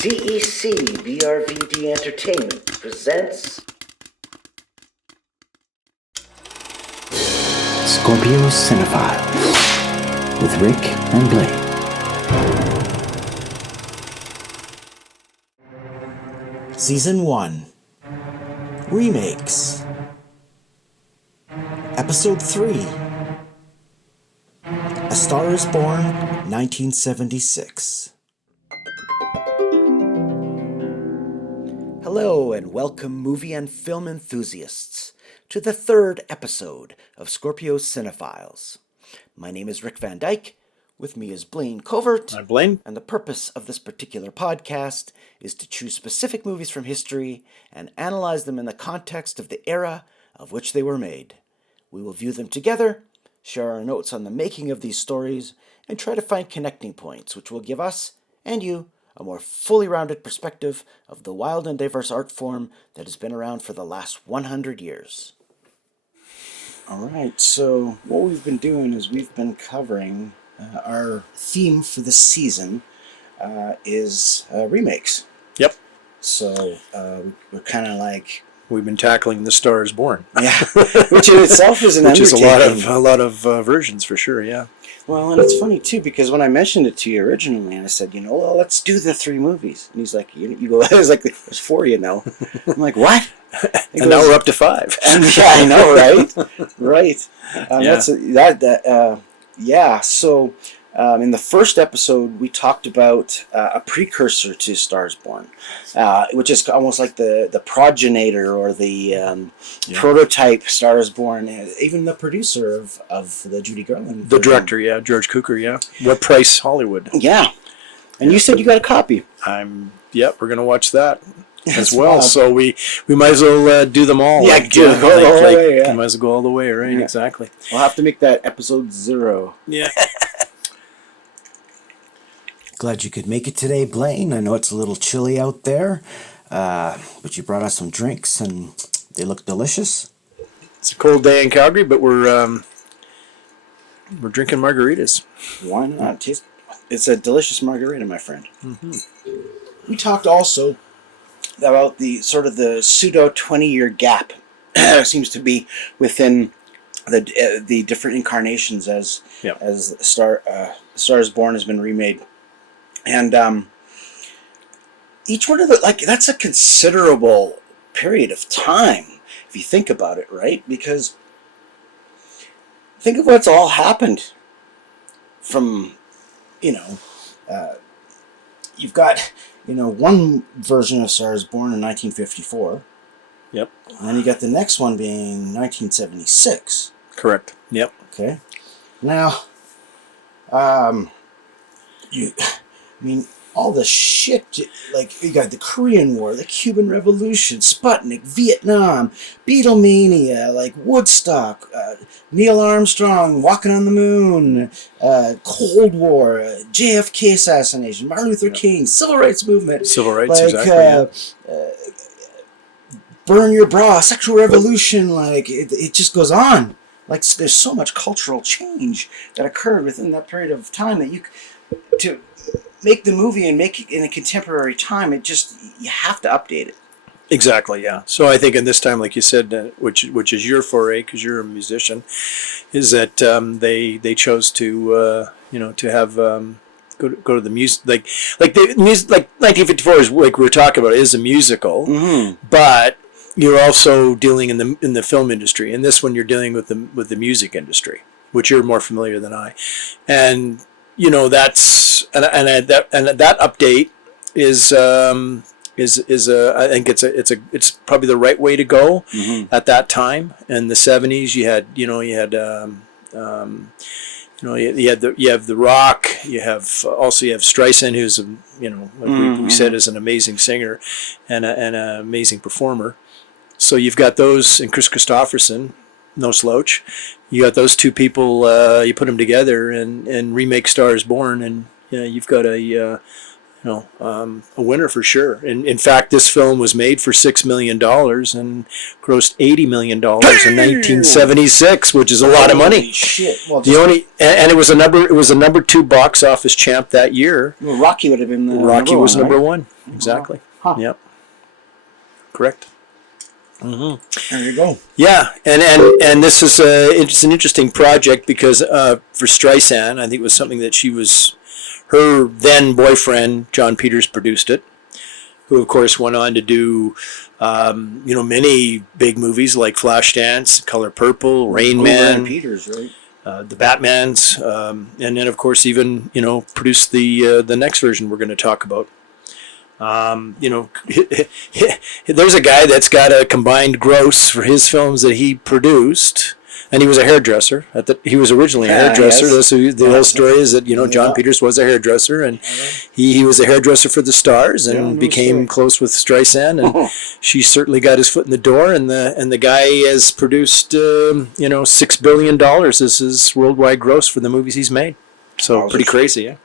CEC BRVD Entertainment presents Scorpio Cinephiles with Rick and Blaine. Season 1 Remakes. Episode 3 A Star is Born, 1976. Hello and welcome, movie and film enthusiasts, to the third episode of Scorpio Cinephiles. My name is Rick Van Dyke. With me is Blaine Covert. I'm Blaine. And the purpose of this particular podcast is to choose specific movies from history and analyze them in the context of the era of which they were made. We will view them together, share our notes on the making of these stories, and try to find connecting points which will give us, and you, a more fully rounded perspective of the wild and diverse art form that has been around for the last 100 years. All right, so what we've been doing is we've been covering our theme for this season is remakes. Yep. So we're kind of like... We've been tackling The Star is Born. Yeah, which in itself is an which is undertaking. a lot of versions for sure, yeah. Well, and it's funny too, because when I mentioned it to you originally, and I said, well, let's do the 3 movies. And he's like, you go, I was like, there's 4, I'm like, what? And now we're up to 5. And, yeah, I know, right? Right. Yeah. Yeah, so in the first episode, we talked about a precursor to Stars Born, which is almost like the progenitor or the prototype Stars Born, even the producer of the Judy Garland. The director, yeah, George Cukor, yeah. What Price Hollywood. Yeah. And you said you got a copy. We're going to watch that as That's well. wild. So we might as well do them all. Yeah, go all the way, yeah. Might as well go all the way, right? Yeah. Exactly. We'll have to make that episode 0. Yeah. Glad you could make it today, Blaine. I know it's a little chilly out there, but you brought us some drinks, and they look delicious. It's a cold day in Calgary, but we're drinking margaritas. Why not? It's a delicious margarita, my friend. Mm-hmm. We talked also about the sort of the pseudo 20-year gap seems to be within the different incarnations as Star is Born has been remade. And each one of that's a considerable period of time, if you think about it, right? Because think of what's all happened from, you've got, one version of Star is Born in 1954. Yep. And then you got the next one being 1976. Correct. Yep. Okay. Now, all the shit, like, you got the Korean War, the Cuban Revolution, Sputnik, Vietnam, Beatlemania, like Woodstock, Neil Armstrong walking on the moon, Cold War, JFK assassination, Martin Luther King, Civil Rights Movement. Civil rights, exactly. Burn Your Bra, Sexual Revolution, like, it just goes on. Like, there's so much cultural change that occurred within that period of time that to make the movie and make it in a contemporary time, you have to update it. Exactly, yeah. So I think in this time, like you said, which is your foray because you're a musician, is that they chose to to have go to the music like the music, like 1954 is like we were talking about, is a musical, but you're also dealing in the film industry. In this one, you're dealing with the music industry, which you're more familiar than I, and that's that update is I think it's probably the right way to go at that time. In the 70s, you have the rock, you have Streisand, who's like we said, is an amazing singer and an amazing performer. So you've got those, and Kris Kristofferson, no slouch. You got those two people. You put them together and remake Star is Born, and you've got a a winner for sure. And in fact, this film was made for $6 million and grossed $80 million in 1976, which is a lot of money. Holy shit! Well, And it was a number 2 box office champ that year. well, Rocky would have been Rocky was number number one. 1. Exactly. Huh. Yep. Correct. Right? There you go. Yeah, and this is it's an interesting project because for Streisand, I think it was something that her then boyfriend John Peters produced it, who of course went on to do many big movies like Flashdance, Color Purple, Rain Man, Peters, right? the Batmans, and then of course even produced the next version we're going to talk about. There's a guy that's got a combined gross for his films that he produced, and he was a hairdresser. He was originally a hairdresser. Yes. The whole story is that John Peters was a hairdresser, and he was a hairdresser for the stars, and became close with Streisand, and she certainly got his foot in the door. And the guy has produced $6 billion as his worldwide gross for the movies he's made. So pretty crazy, yeah.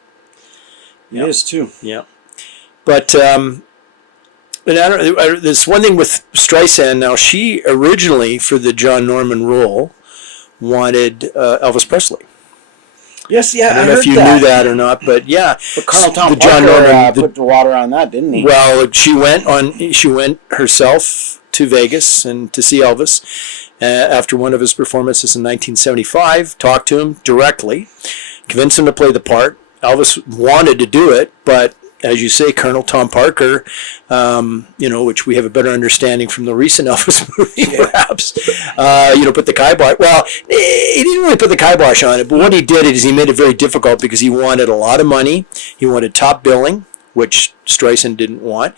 It is too. Yeah. But there's one thing with Streisand. Now, she originally, for the John Norman role, wanted Elvis Presley. Yes, yeah, I don't know if you knew that or not, but yeah. But Colonel Tom the John Parker Norman, put the water on that, didn't he? Well, she went herself to Vegas and to see Elvis after one of his performances in 1975. Talked to him directly, convinced him to play the part. Elvis wanted to do it, but as you say, Colonel Tom Parker, which we have a better understanding from the recent Elvis movie, perhaps, put the kibosh. Well, he didn't really put the kibosh on it, but what he did is he made it very difficult because he wanted a lot of money. He wanted top billing, which Streisand didn't want,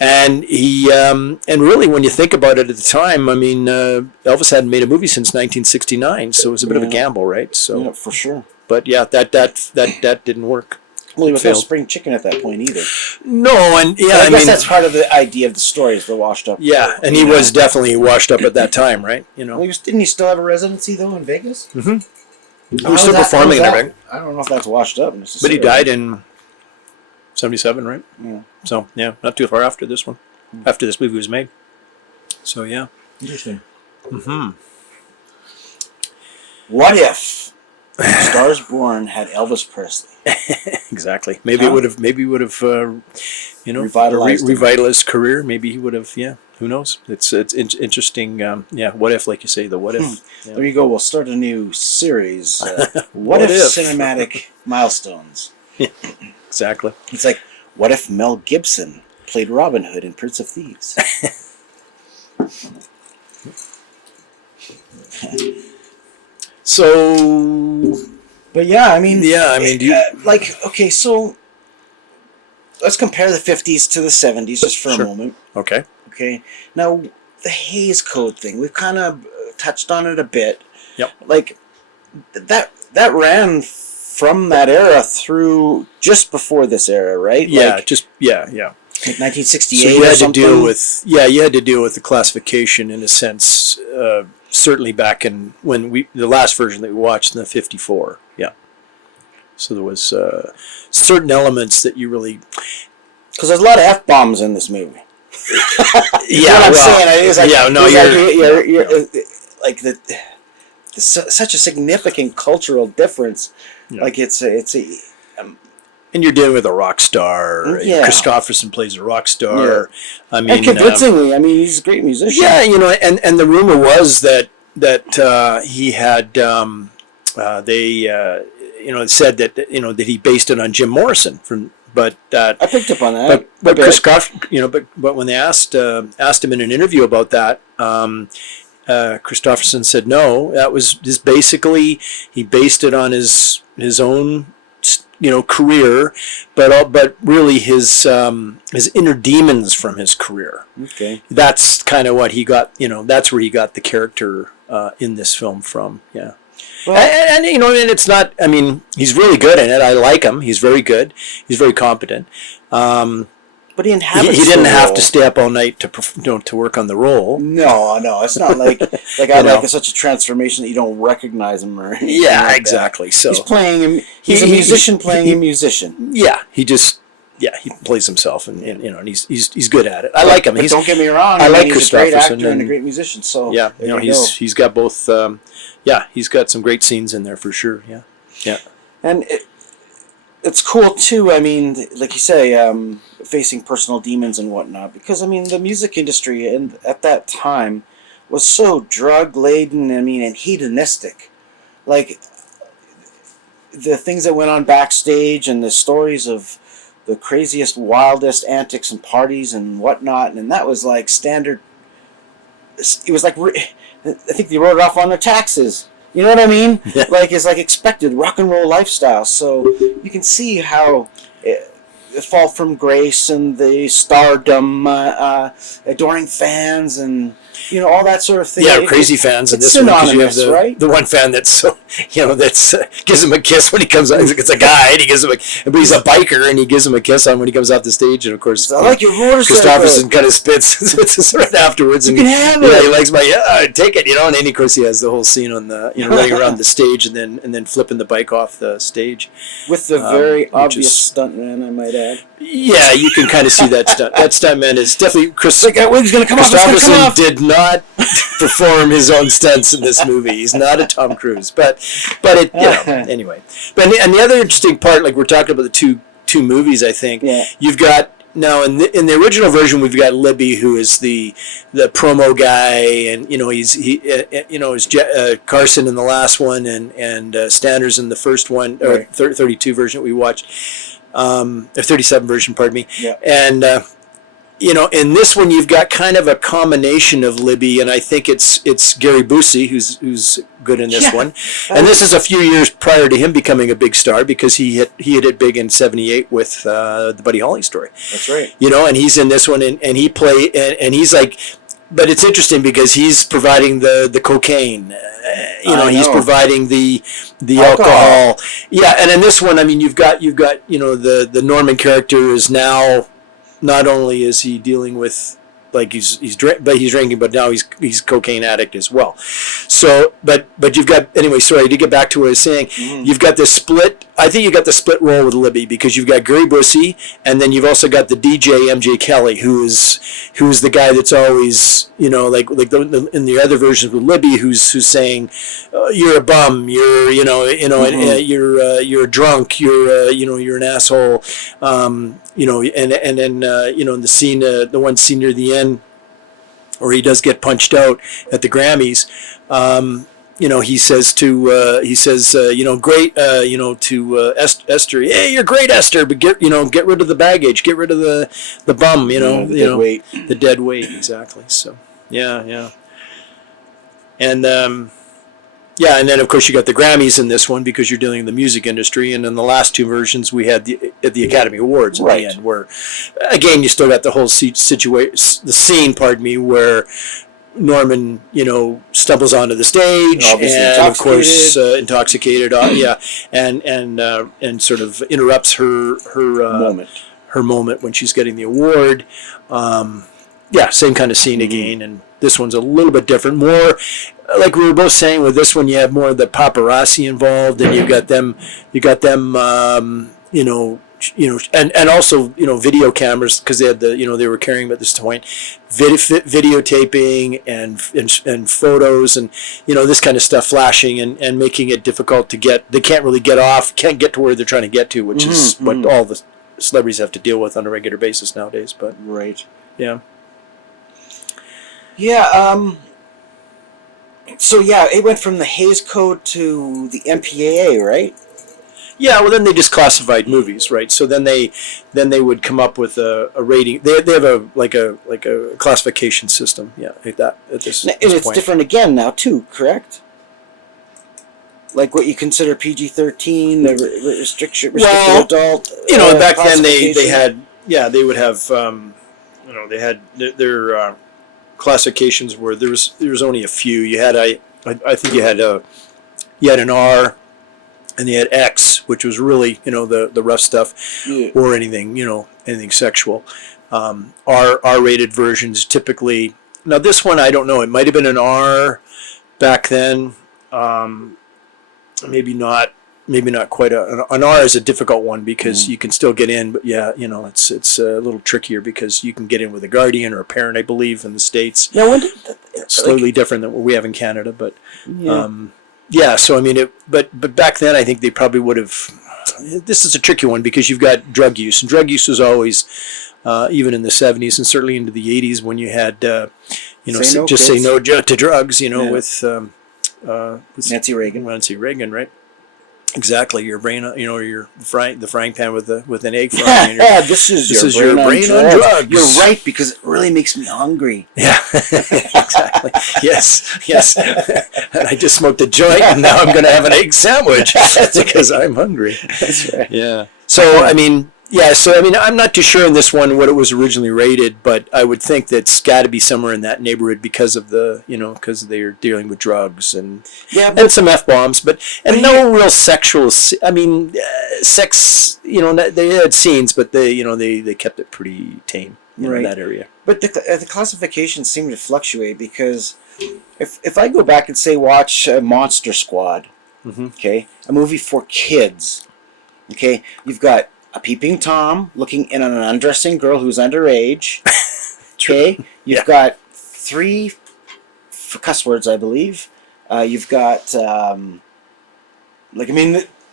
and really, when you think about it at the time, I mean, Elvis hadn't made a movie since 1969, so it was a bit of a gamble, right? So, yeah, for sure. But yeah, that didn't work. Well, he was no spring chicken at that point either. No, and yeah, I guess that's part of the idea of the story is the washed up. Yeah, and he was definitely washed up at that time, right? Well, didn't he still have a residency though in Vegas? Mm-hmm. He was still performing and everything. I don't know if that's washed up But necessarily. he died in 1977, right? Yeah. So yeah, not too far after this one, after this movie was made. So yeah. Interesting. Mm-hmm. What if Stars Born had Elvis Presley? Exactly. Maybe it would have. Revitalized his career. Maybe he would have. Yeah. Who knows? It's interesting. What if, like you say, the what if. Yeah. There you go. We'll start a new series. What if cinematic milestones? Yeah, exactly. It's like, what if Mel Gibson played Robin Hood in Prince of Thieves? So. But yeah, I mean, okay, so let's compare the 50s to the 70s just for a moment. Okay. Okay. Now, the Hays Code thing, we've kind of touched on it a bit. Yep. Like, that ran from that era through just before this era, right? Yeah, like 1968 so you had or something? you had to deal with the classification in a sense, certainly back in when the last version that we watched in the 54. Yeah. So there was certain elements that you really... Because there's a lot of F-bombs in this movie. Yeah, what I'm saying. It is like, you're such a significant cultural difference. Yeah. Like it's and you're dealing with a rock star. Yeah. Kristofferson plays a rock star. Yeah. I mean, and convincingly. He's a great musician. Yeah, and the rumor was that he had said that that he based it on Jim Morrison but I picked up on that. But when they asked him in an interview about that, Kristofferson said no. That was just basically he based it on his own career, but really his inner demons from his career. Okay, that's kind of what he got. That's where he got the character in this film from. Yeah. Well, and it's not. I mean, he's really good in it. I like him. He's very good. He's very competent. But he inhabits. He didn't have to stay up all night to work on the role. No, it's not like it's such a transformation that you don't recognize him or anything. Yeah, like exactly. That. So he's playing him. He's a musician playing a musician. Yeah, he just he plays himself, and and he's good at it. I like him. But don't get me wrong. I like he's a great Kristofferson actor and a great musician. So yeah, he's got both. He's got some great scenes in there for sure. Yeah. And it's cool too. I mean, like you say, facing personal demons and whatnot. Because I mean, the music industry at that time was so drug laden. I mean, and hedonistic. Like the things that went on backstage and the stories of the craziest, wildest antics and parties and whatnot, and that was like standard. It was like, I think they wrote it off on their taxes. You know what I mean? Yeah. Like it's like expected rock and roll lifestyle. So you can see how the fall from grace and the starbom, adoring fans, and all that sort of thing. Yeah, crazy fans in this one, because you have the one fan that's so gives him a kiss when he comes out. It's a guy, and he gives him but he's a biker, and he gives him a kiss on when he comes off the stage, and of course, I like your motorcycle. Kristofferson kind of spits right afterwards, and you can have it. He likes take it, and then of course he has the whole scene on the running around the stage, and then flipping the bike off the stage with the very obvious stuntman, I might add. Yeah, you can kind of see that stunt. That stuntman is definitely that wig's gonna come off. Kristofferson did not perform his own stunts in this movie. He's not a Tom Cruise, but it anyway. But and the other interesting part, like we're talking about the two movies, I think you've got now in the original version we've got Libby, who is the promo guy, and he's Carson in the last one, and Standers in the first one, or 32 version that we watched. Or 37 version, pardon me. Yeah. And, in this one, you've got kind of a combination of Libby, and I think it's Gary Busey who's good in this one. And this is a few years prior to him becoming a big star, because he had hit big in '78 with the Buddy Holly story. That's right. And he's in this one, and he and he's like, but it's interesting because he's providing the cocaine. He's providing the alcohol. Yeah, and in this one, I mean, you've got the Norman character is now, not only is he dealing with he's drinking, but now he's cocaine addict as well. So, but you've got, anyway. Sorry to get back to what I was saying. Mm-hmm. You've got the split. I think you got the split role with Libby, because you've got Gary Busey, and then you've also got the DJ MJ Kelly, who is the guy that's always in the other versions with Libby, who's saying you're a bum, you're you're a drunk, you're an asshole, and then in the scene, the one scene near the end, where he does get punched out at the Grammys, he says great, to Esther, hey, you're great, Esther, but get rid of the baggage, get rid of the bum, the dead weight, exactly. So yeah, and and then of course you got the Grammys in this one, because you're dealing in the music industry, and in the last two versions we had the Academy Awards at the end, where again you still got the whole scene, where Norman, stumbles onto the stage, and of course intoxicated, and sort of interrupts her moment when she's getting the award. Same kind of scene again, and this one's a little bit different. More like we were both saying, with this one you have more of the paparazzi involved, and you got them, and also video cameras, because they had they were carrying at this point videotaping and photos, and this kind of stuff flashing, and making it difficult to get. They can't really can't get to where they're trying to get to, which is what all the celebrities have to deal with on a regular basis nowadays. But so it went from the Hays Code to the MPAA, right? Yeah, well, then they just classified movies, right? So then they would come up with a rating. They have a classification system, like that at this and this it's point. Different again now too, correct? Like what you consider PG-13, the restricted adult. Back then they had they would have they had their classifications where there was only a few. You had I think you had an R. And they had X, which was really, the rough stuff, or anything, anything sexual. R-rated versions typically. Now this one, I don't know. It might have been an R back then. Maybe not. maybe not quite an R is a difficult one because you can still get in, but yeah, it's a little trickier because you can get in with a guardian or a parent, I believe, in the States. Now, when did Slightly different than what we have in Canada, but yeah. So I mean, but back then I think they probably would have. This is a tricky one because you've got drug use, and drug use was always, even in the 70s and certainly into the 80s when you had, say no to drugs, with Nancy Reagan. Nancy Reagan, right? Exactly, your brain, your the frying pan with an egg frying. This is your brain on drugs. You're right, because it really makes me hungry. Yeah, exactly. Yes. And I just smoked a joint, and now I'm going to have an egg sandwich because I'm hungry. That's right. Yeah. So I mean, I'm not too sure in this one what it was originally rated, but I would think that's got to be somewhere in that neighborhood because of because they're dealing with drugs and some F-bombs, and no real sexual. I mean, sex. They had scenes, but they kept it pretty tame in that area. But the classifications seem to fluctuate because if I go back and say watch Monster Squad, okay, a movie for kids, okay, you've got a peeping Tom looking in on an undressing girl who's underage. Okay, you've got 3 cuss words, I believe. You've got the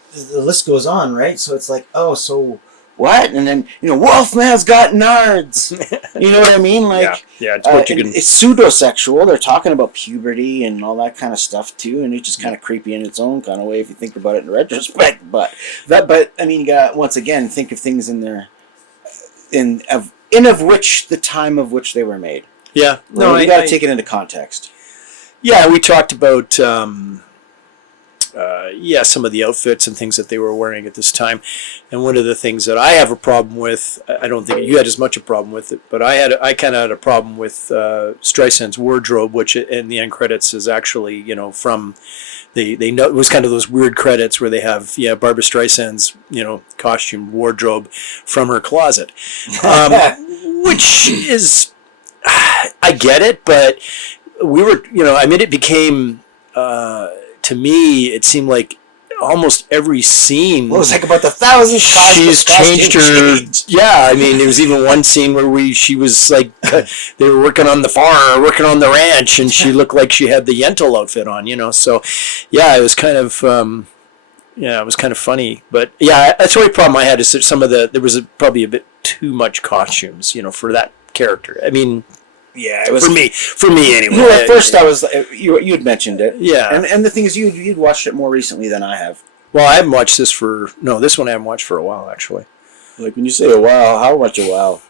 list goes on, right? So it's like, oh, so what? And then Wolfman's got nards. You know what I mean? Like, it's what you can. It's pseudo-sexual. They're talking about puberty and all that kind of stuff too, and it's just kind of creepy in its own kind of way if you think about it in retrospect. But I mean, you got once again think of things in there, of which the time of which they were made. Yeah, no, you got to take it into context. Yeah, we talked about. Some of the outfits and things that they were wearing at this time. And one of the things that I have a problem with, I don't think you had as much a problem with it, but I kind of had a problem with Streisand's wardrobe, which in the end credits is actually, from they know it was kind of those weird credits where they have Barbra Streisand's costume wardrobe from her closet, which is I get it, but we were it became. To me, it seemed like almost every scene. Well, it was like about 1,000 times. She's changed her. Yeah, I mean, there was even one scene where she was like, they were working on the farm, working on the ranch, and she looked like she had the Yentl outfit on. So yeah, it was kind of. It was kind of funny, but yeah, that's the only problem I had is that there was probably a bit too much costumes, for that character. I mean. Yeah, it was for me anyway. Well, at first I was you had mentioned it. Yeah, and the thing is, you'd watched it more recently than I have. Well, I haven't watched this this one I haven't watched for a while actually. Like when you say a while, how much a while?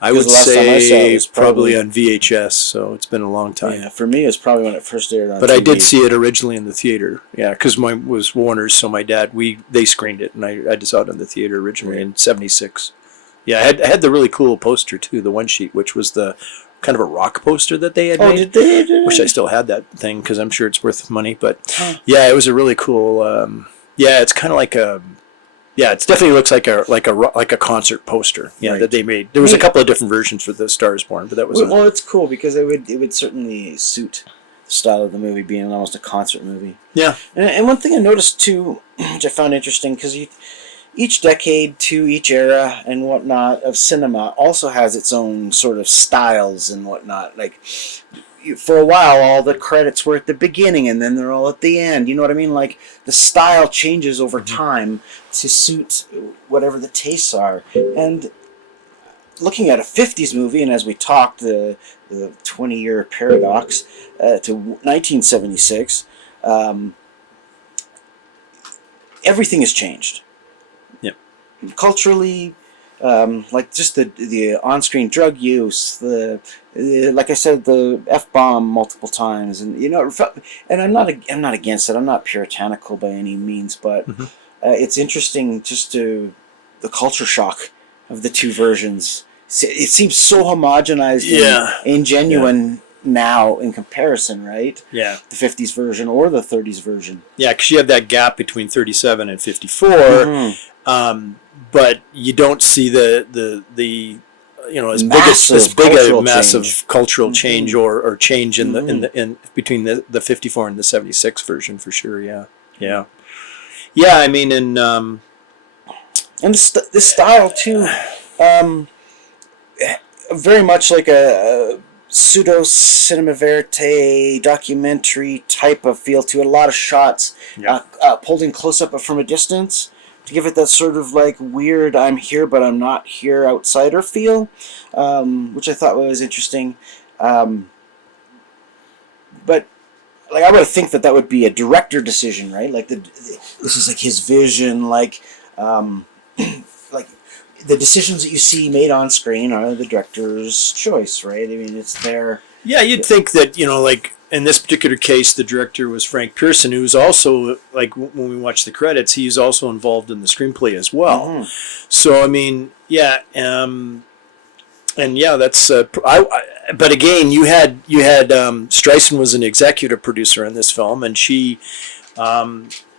I would say it was probably on VHS, so it's been a long time. Yeah, for me it's probably when it first aired on. But TV. I did see it originally in the theater. Yeah, because mine was Warner's, so my dad they screened it, and I just saw it in the theater originally in '76. Yeah, I had the really cool poster too, the one sheet, which was the kind of a rock poster that they had made. Did they? Wish I still had that thing because I'm sure it's worth money. But yeah, it was a really cool. It's kind of like a. Yeah, it definitely looks like a concert poster. Yeah, right. That they made. There was a couple of different versions for the Star Is Born, but that was. Well, it's cool because it would certainly suit the style of the movie being almost a concert movie. Yeah, and one thing I noticed too, which I found interesting, because each decade to each era and whatnot of cinema also has its own sort of styles and whatnot. Like, for a while, all the credits were at the beginning and then they're all at the end. You know what I mean? Like, the style changes over time to suit whatever the tastes are. And looking at a 50s movie, and as we talked, the 20-year paradox to 1976, everything has changed. Culturally, like just the on-screen drug use, like I said, the F-bomb multiple times, and and I'm not against it. I'm not puritanical by any means, but it's interesting just to the culture shock of the two versions. It seems so homogenized and genuine now in comparison, right? Yeah. The 50s version or the 30s version. Yeah, because you have that gap between 37 and 54. But you don't see the as big a massive cultural change or change in between the 54 and the 76 version for sure. Yeah. Yeah, I mean, and this style too, very much like a pseudo cinema verite documentary type of feel to it. A lot of shots pulled in close up but from a distance to give it that sort of like weird I'm here but I'm not here outsider feel, which I thought was interesting. But like I would think that would be a director decision, right? Like this is like his vision, like like the decisions that you see made on screen are the director's choice, right? I mean, it's their... Yeah, you'd think that, like in this particular case, the director was Frank Pierson, who's also, like when we watch the credits, he's also involved in the screenplay as well. Mm-hmm. So, I mean, yeah, and yeah, that's... but again, you had Streisand was an executive producer in this film, and she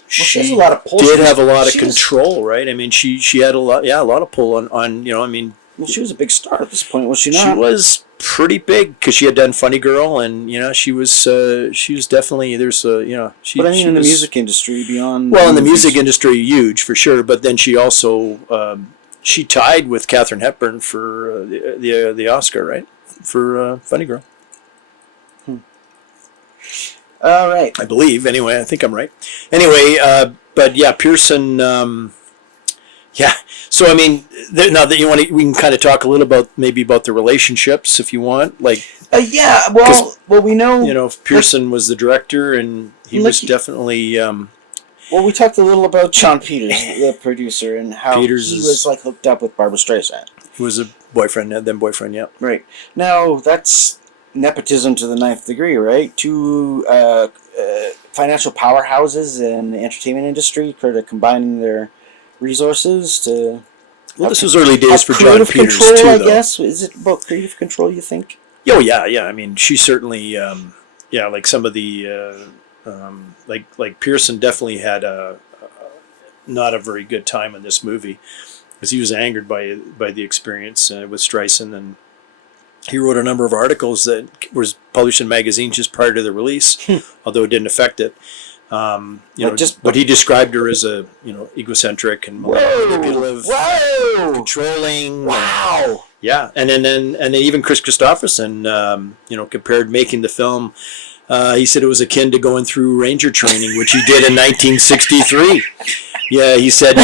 she has a lot of pull. Did have a lot of control, right? I mean, she had a lot of pull on I mean. Well, she was a big star at this point, was she not? She was pretty big because she had done Funny Girl, and she was definitely But I mean, in the music industry, beyond. Well, in the music industry, huge for sure. But then she also she tied with Katharine Hepburn for the Oscar, right, for Funny Girl. All right. I believe, anyway. I think I'm right. Anyway, but yeah, Pierson, yeah. So, I mean, now that we can kind of talk a little about the relationships if you want. Like, yeah, well, we know... Pierson was the director, and he was definitely... well, we talked a little about Sean Peters, the producer, and how he was, like, hooked up with Barbra Streisand. He was a boyfriend, yeah. Right. Now, that's... nepotism to the 9th degree, right? Two financial powerhouses in the entertainment industry sort of combining their resources to... Well, this was early days for John Peters, control, too, though. I guess. Is it about creative control, you think? Oh, yeah. I mean, she certainly... like some of the... like Pierson definitely had not a very good time in this movie because he was angered by the experience with Streisand, and he wrote a number of articles that was published in magazines just prior to the release, although it didn't affect it. But he described her as a egocentric and manipulative, controlling. Wow. And then even Kris Kristofferson, compared making the film. He said it was akin to going through Ranger training, which he did in 1963. Yeah, he said.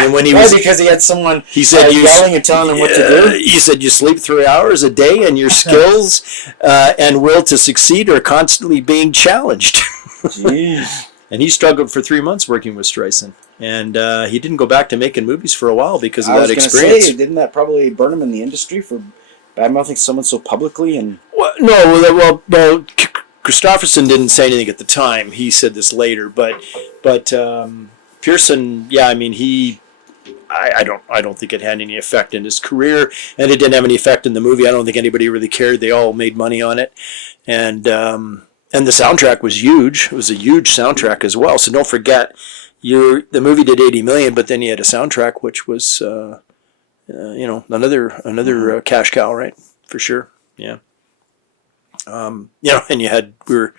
And when he was because he had someone yelling and telling him what to do. He said you sleep 3 hours a day, and your skills and will to succeed are constantly being challenged. Jeez. And he struggled for 3 months working with Streisand, and he didn't go back to making movies for a while because of that experience. Didn't that probably burn him in the industry for bad-mouthing someone so publicly? And well, Kristofferson didn't say anything at the time. He said this later, but Pierson, yeah, I mean, I don't think it had any effect in his career, and it didn't have any effect in the movie. I don't think anybody really cared. They all made money on it, and the soundtrack was huge. It was a huge soundtrack as well. So don't forget, the movie did $80 million, but then you had a soundtrack which was, another cash cow, right? For sure, yeah. And we were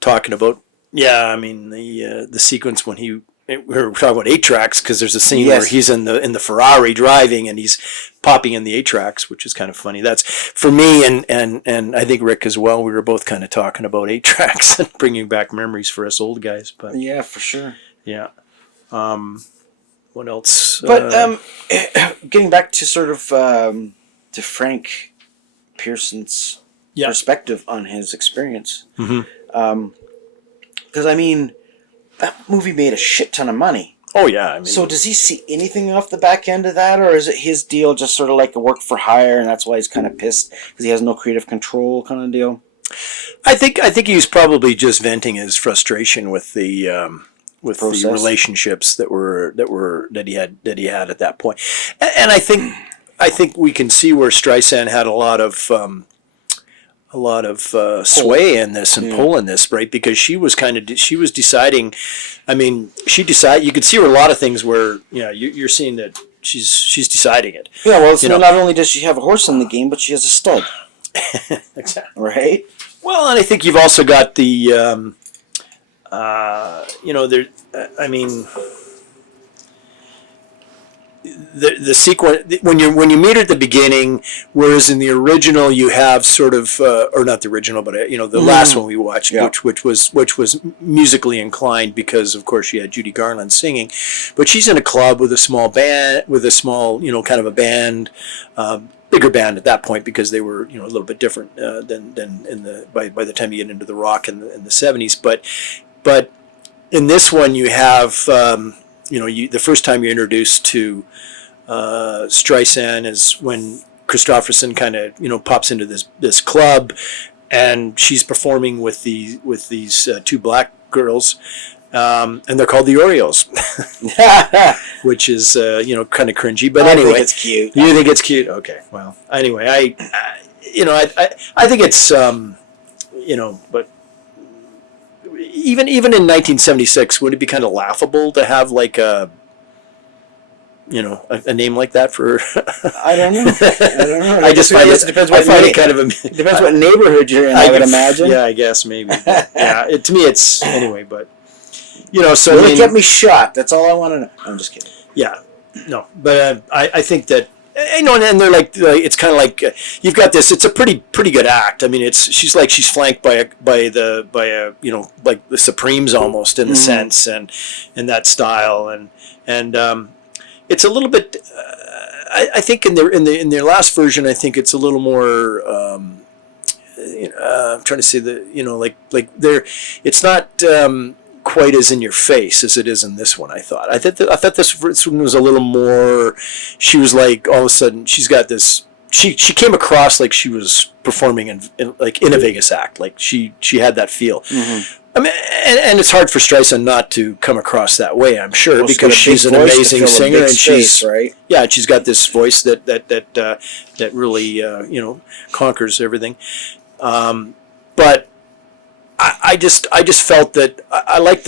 talking about, I mean, the sequence when we were talking about 8 tracks, because there's a scene where he's in the Ferrari driving and he's popping in the 8 tracks, which is kind of funny. That's for me and I think Rick as well. We were both kind of talking about 8 tracks and bringing back memories for us old guys. But yeah, for sure. Yeah. What else? But getting back to sort of to Frank Pierson's perspective on his experience. Mm-hmm. Because, I mean, that movie made a shit ton of money. Oh, yeah. I mean, so does he see anything off the back end of that, or is it his deal just sort of like a work for hire, and that's why he's kind of pissed because he has no creative control kind of deal? I think he's probably just venting his frustration with the relationships that he had at that point, and I think we can see where Streisand had a lot of sway in this and pull in this, right? Because she was deciding. I mean, you could see her a lot of things where you're seeing that she's deciding it. Yeah, well, not only does she have a horse in the game, but she has a stud. Exactly. Right. Well, and I think you've also got the there. I mean, the sequence when you meet her at the beginning, whereas in the original you have sort of or not the original, but the last one we watched, which was musically inclined because of course you had Judy Garland singing, but she's in a club with a small band, kind of a band. Bigger band at that point because they were a little bit different than by the time you get into the rock in the 70s, but in this one you have the first time you're introduced to Streisand is when Kristofferson kind of pops into this club, and she's performing with these two black girls, and they're called the Oreos, which is kind of cringy. But anyway, I think it's cute. You think it's cute? Okay. Well, anyway, I think it's but. Even in 1976, would it be kind of laughable to have like a name like that for? I don't know. I just find it depends. I find it kind of it depends what neighborhood you're in. I would imagine. Yeah, I guess maybe. Yeah, to me, it's anyway. But so really get me shot. That's all I want to know. I'm just kidding. Yeah, no, but I think that. And they're like it's kind of like you've got this. It's a pretty good act. I mean, she's flanked by like the Supremes almost in the sense and that style and it's a little bit. I think in their last version, I think it's a little more. I'm trying to say like they're. It's not. Quite as in your face as it is in this one. I thought this one was a little more. She was like all of a sudden she's got this. She came across like she was performing in a Vegas act. Like she had that feel. Mm-hmm. I mean, and it's hard for Streisand not to come across that way. I'm sure because she's an amazing singer and she's right. Yeah, she's got this voice that really conquers everything. But. I just felt that I like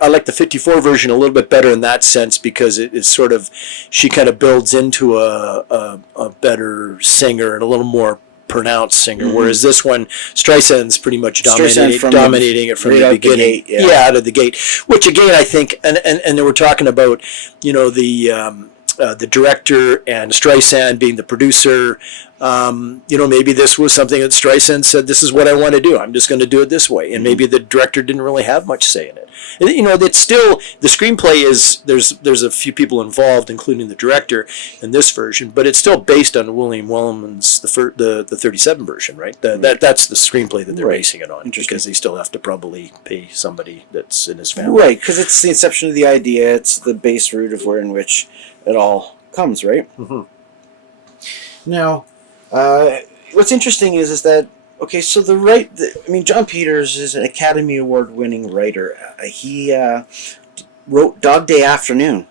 I like the 54 version a little bit better in that sense because it is sort of she kind of builds into a better singer and a little more pronounced singer, whereas this one Streisand's pretty much dominating it from the beginning, out of the gate. Which again I think and they were talking about the director and Streisand being the producer. Maybe this was something that Streisand said, this is what I want to do. I'm just going to do it this way. And maybe the director didn't really have much say in it. It's still, the screenplay is, there's a few people involved, including the director in this version, but it's still based on William Wellman's, the 37 version, right? That's the screenplay that they're basing it on. Because they still have to probably pay somebody that's in his family. Right, because it's the inception of the idea. It's the base root of where in which it all comes, right? Mm-hmm. Now, what's interesting is that okay, so John Peters is an Academy Award winning writer. He wrote Dog Day Afternoon.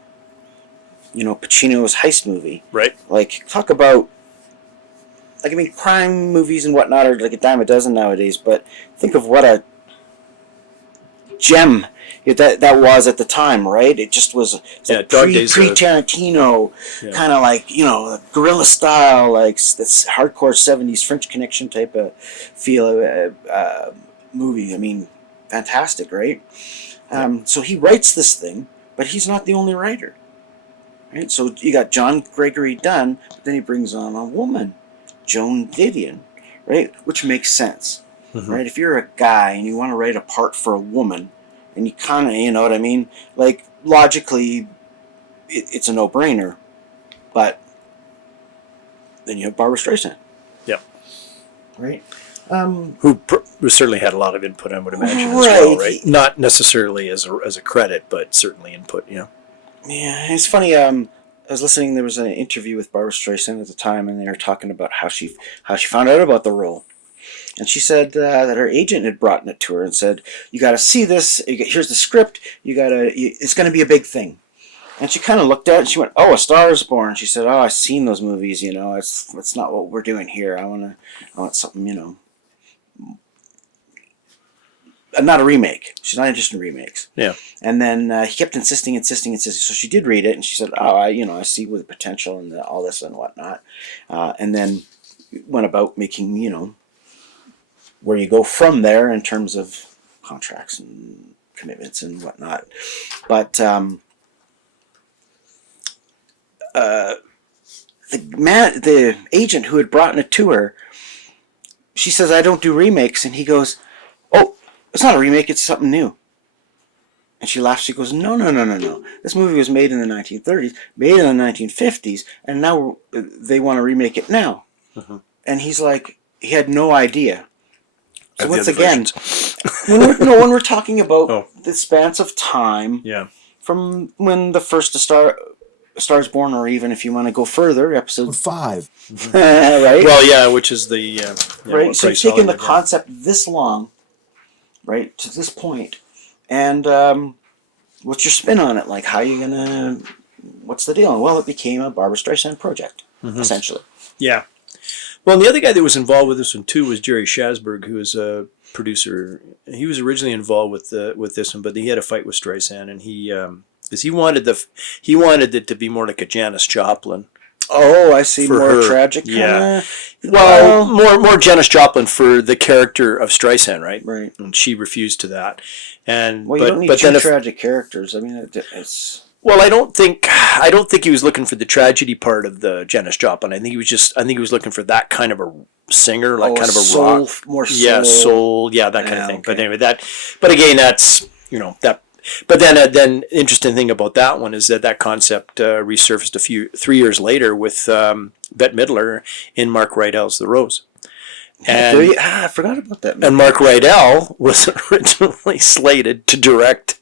Pacino's heist movie. Right. Like talk about crime movies and whatnot are like a dime a dozen nowadays, but think of what a gem that was at the time, right? It just was pre-Tarantino, kind of like guerrilla style, like this hardcore 70s French Connection type of feel movie. I mean, fantastic, right? So he writes this thing, but he's not the only writer, right? So you got John Gregory Dunne, but then he brings on a woman, Joan Didion, right? Which makes sense, right? If you're a guy and you want to write a part for a woman, and you kind of, you know what I mean? Like, logically, it's a no-brainer. But then you have Barbra Streisand. Yep. Right? Who certainly had a lot of input, I would imagine, as well, right? Not necessarily as a credit, but certainly input, Yeah, it's funny. I was listening, there was an interview with Barbra Streisand at the time, and they were talking about how she found out about the role. And she said that her agent had brought it to her and said, "You got to see this. Here's the script. It's going to be a big thing." And she kind of looked at it and she went, "Oh, A Star Is Born." She said, "Oh, I've seen those movies. It's not what we're doing here. I want something, not a remake. She's not interested in remakes." Yeah. And then he kept insisting. So she did read it, and she said, "Oh, I see with the potential and all this and whatnot." And then went about making, where you go from there in terms of contracts and commitments and whatnot. But the agent who had brought it to her, she says, "I don't do remakes," and he goes, "Oh, it's not a remake; it's something new." And she laughs. She goes, "No. This movie was made in the 1930s, made in the 1950s, and now they want to remake it now." Uh-huh. And he's like, he had no idea. So once again, versions. when we're talking about Oh. the spans of time, Yeah. from when the first Star is Born, or even if you want to go further, episode 5. right? Well, yeah, which is the Right. what So you've Price taken the Hollywood, concept this long, right, to this point, and what's your spin on it? Like, how are you gonna? What's the deal? Well, it became a Barbra Streisand project, essentially. Yeah. Well, and the other guy that was involved with this one too was Jerry Shasberg, who was a producer. He was originally involved with this one, but he had a fight with Streisand, and because he wanted it to be more like a Janis Joplin. Oh, I see. For More her. tragic. Yeah. Kinda? Well, more Janis Joplin for the character of Streisand, right? Right. And she refused to that. And Well, you don't need two tragic characters. I mean, it's. Well, I don't think he was looking for the tragedy part of the Janis Joplin. I think he was looking for that kind of a singer, like kind of a soul, rock, more soul. yeah, soul, yeah, that kind of thing. Okay. But anyway, but again, that's that. But then interesting thing about that one is that concept resurfaced 3 years later with Bette Midler in Mark Rydell's The Rose. And I forgot about that. And Mark Rydell was originally slated to direct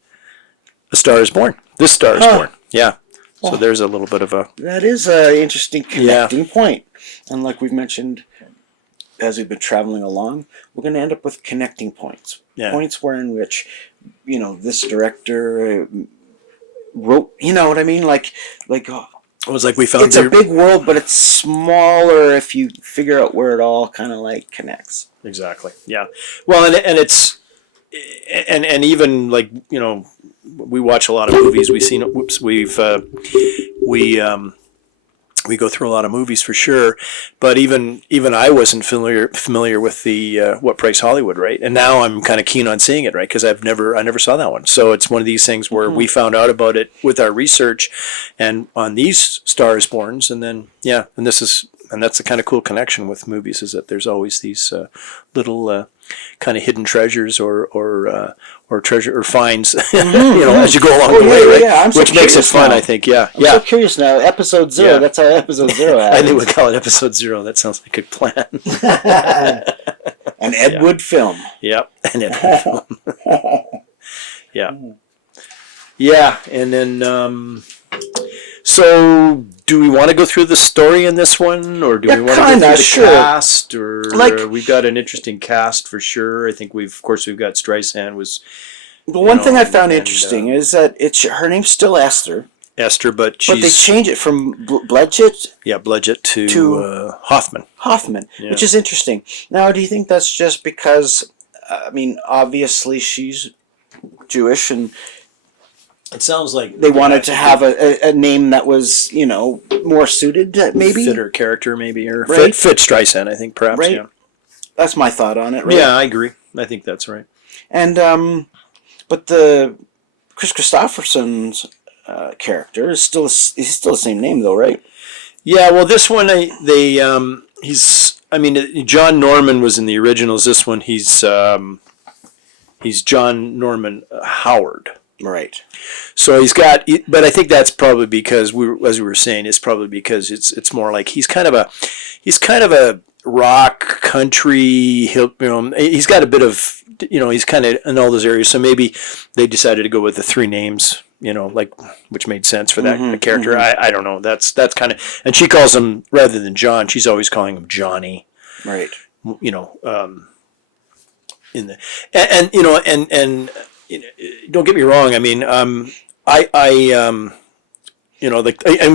A Star Is Born. This Star Is Born. Yeah. So there's a little bit of a... That is an interesting connecting point. And like we've mentioned, as we've been traveling along, we're going to end up with connecting points. Yeah. Points where in which, this director wrote, you know what I mean? Like It was like we found... It's a big world, but it's smaller if you figure out where it all kind of like connects. Exactly. Yeah. Well, and it's... And even like, we watch a lot of movies. We go through a lot of movies for sure, but even I wasn't familiar with the What Price Hollywood, right? And now I'm kind of keen on seeing it, right? Because I never saw that one. So it's one of these things where we found out about it with our research, and on these Stars Borns, and then that's the kind of cool connection with movies, is that there's always these little kind of hidden treasures or treasure or finds, as you go along the way, right? Yeah. Which makes it fun, now. I think. Yeah, I'm so curious now. Episode 0. Yeah. That's how episode 0 happens. I think we call it episode 0. That sounds like a plan. An Ed Wood film. Yep, an Ed Wood film. Yeah. Yeah, and then so do we want to go through the story in this one, or do we want to go through the cast? Or we've got an interesting cast for sure. I think we've got Streisand was. The one thing I found interesting is that her name's still Esther. Esther, but they change it from Bludgett. Yeah, Bludgett to Hoffman. Hoffman, which is interesting. Now, do you think that's just because? Obviously she's Jewish, and it sounds like they wanted to have a name that was, more suited, maybe fit her character, maybe, or right? fit Streisand. I think perhaps. Right? Yeah, that's my thought on it. Right? Yeah, I agree. I think that's right. And but the Kris Kristofferson's character is still the same name, though, right? Yeah. Well, this one John Norman was in the originals. This one he's John Norman Howard. Right. So but I think that's probably because as we were saying, it's probably because it's more like he's kind of a rock country. He's got a bit of he's kind of in all those areas. So maybe they decided to go with the three names, which made sense for that character. Mm-hmm. I don't know. That's kind of, and she calls him, rather than John, she's always calling him Johnny. Right. Don't get me wrong. I mean, and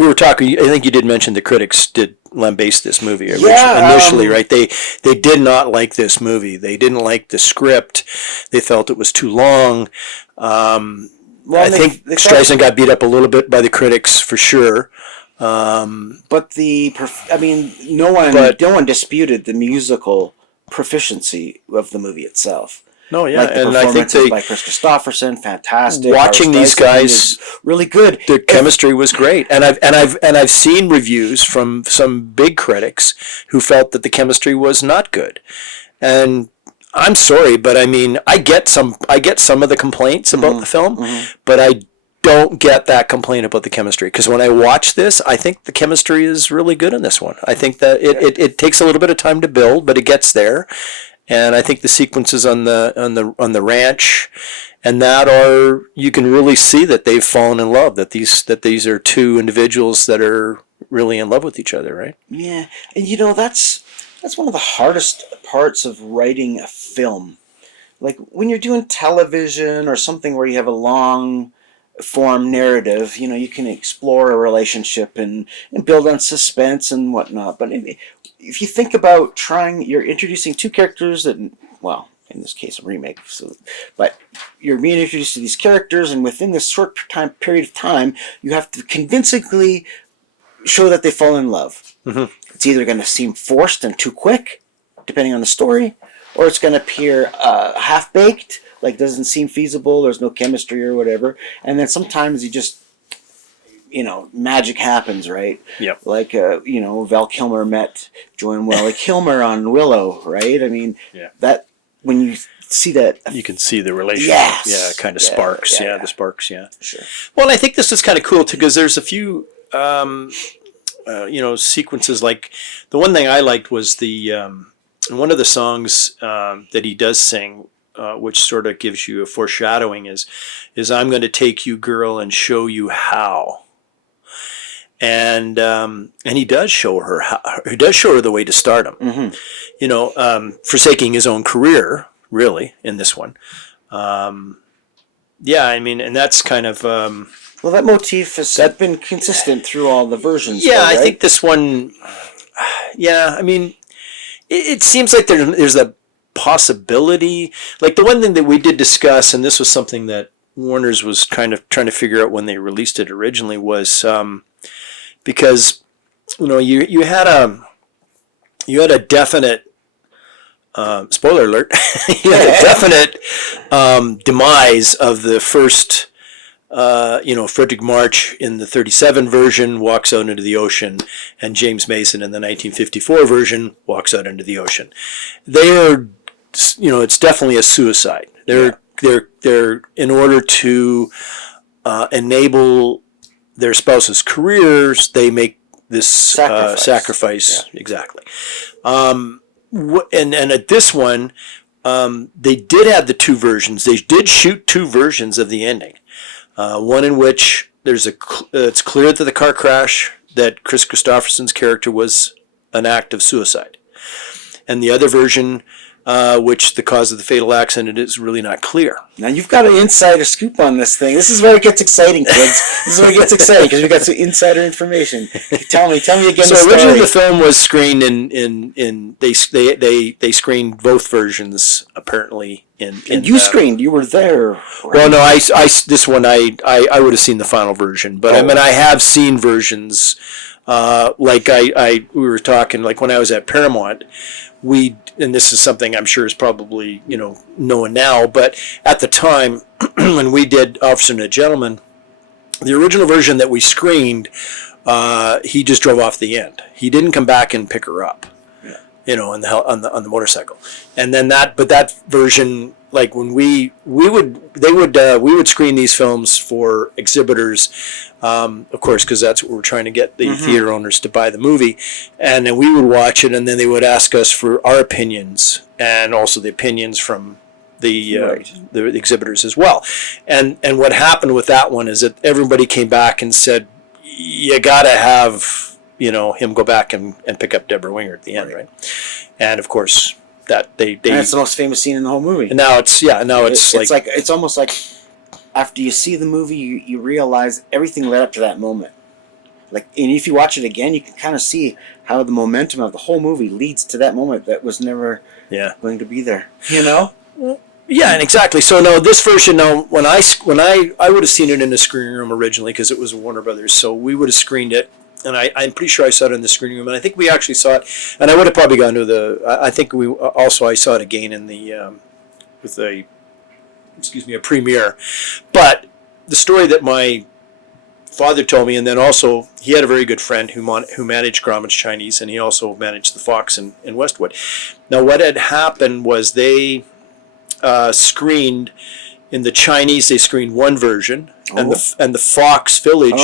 we were talking. I think you did mention the critics did lambaste this movie initially, right? They did not like this movie. They didn't like the script. They felt it was too long. I think Streisand got beat up a little bit by the critics for sure. But no one disputed the musical proficiency of the movie itself. No, yeah, like the and I think performances by Kris Kristofferson, fantastic. watching Barbra these Streisand guys, is really good. the chemistry was great, and I've seen reviews from some big critics who felt that the chemistry was not good, and I'm sorry, but I mean, I get some of the complaints about the film, but I don't get that complaint about the chemistry, because when I watch this, I think the chemistry is really good in this one. I think that it takes a little bit of time to build, but it gets there. And I think the sequences on the ranch and that are, you can really see that they've fallen in love, that these are two individuals that are really in love with each other, right? Yeah. And that's one of the hardest parts of writing a film. Like when you're doing television or something where you have a long form narrative, you can explore a relationship and build on suspense and whatnot. But if you think about you're introducing two characters that, well, in this case, a remake, but you're being introduced to these characters, and within this short period of time, you have to convincingly show that they fall in love. Mm-hmm. It's either going to seem forced and too quick, depending on the story, or it's going to appear half-baked, like doesn't seem feasible, there's no chemistry or whatever, and then sometimes you just, magic happens, right? Yep. Like, Val Kilmer met Joan Kilmer on Willow, right? I mean, that, when you see that... You can see the relationship. Yes. Yeah, kind of sparks. Yeah, the sparks, yeah. Sure. Well, and I think this is kind of cool, too, because there's a few, sequences, like, the one thing I liked was one of the songs that he does sing, which sort of gives you a foreshadowing, is I'm going to take you, girl, and show you how. And he does show her the way to stardom. Mm-hmm. Forsaking his own career, really, in this one. I mean, and that's kind of... well, that motif has been consistent through all the versions. Yeah, though, right? I think this one... Yeah, I mean, it seems like there's a possibility. Like the one thing that we did discuss, and this was something that Warner's was kind of trying to figure out when they released it originally, was because you had a definite spoiler alert. You had a definite demise of the first. Frederick March in the 1937 version walks out into the ocean, and James Mason in the 1954 version walks out into the ocean. They are, it's definitely a suicide. They're in order to enable their spouses' careers, they make this sacrifice. Yeah. Exactly. And at this one, they did have the two versions. They did shoot two versions of the ending. One in which it's clear that the car crash, that Kris Kristofferson's character was an act of suicide. And the other version, which the cause of the fatal accident is really not clear. Now you've got an insider scoop on this thing. This is where it gets exciting, kids. This is where it gets exciting because we've got some insider information. Tell me again. So originally the film was screened they screened both versions apparently. And you screened. You were there. Right? Well, no, this one I would have seen the final version, but I mean I have seen versions. Like we were talking, like when I was at Paramount, and this is something I'm sure is probably known now, but at the time when we did Officer and a Gentleman, the original version that we screened, he just drove off the end. He didn't come back and pick her up. On the motorcycle, and then that version, like when we would screen these films for exhibitors, of course, because that's what we're trying to get the theater owners to buy the movie, and then we would watch it, and then they would ask us for our opinions and also the opinions from the exhibitors as well, and what happened with that one is that everybody came back and said you gotta have him go back and pick up Deborah Winger at the end, right? And of course, that and it's the most famous scene in the whole movie. And now it's almost like after you see the movie, you realize everything led up to that moment. Like, and if you watch it again, you can kind of see how the momentum of the whole movie leads to that moment that was never going to be there. Yeah, and exactly. So no, this version, when I would have seen it in the screening room originally because it was Warner Brothers, so we would have screened it. And I'm pretty sure I saw it in the screening room, and I think we actually saw it. And I would have probably gone to I think I saw it again in the a premiere. But the story that my father told me, and then also he had a very good friend who managed Grauman's Chinese, and he also managed the Fox in Westwood. Now, what had happened was they screened in the Chinese. They screened one version, and the Fox Village,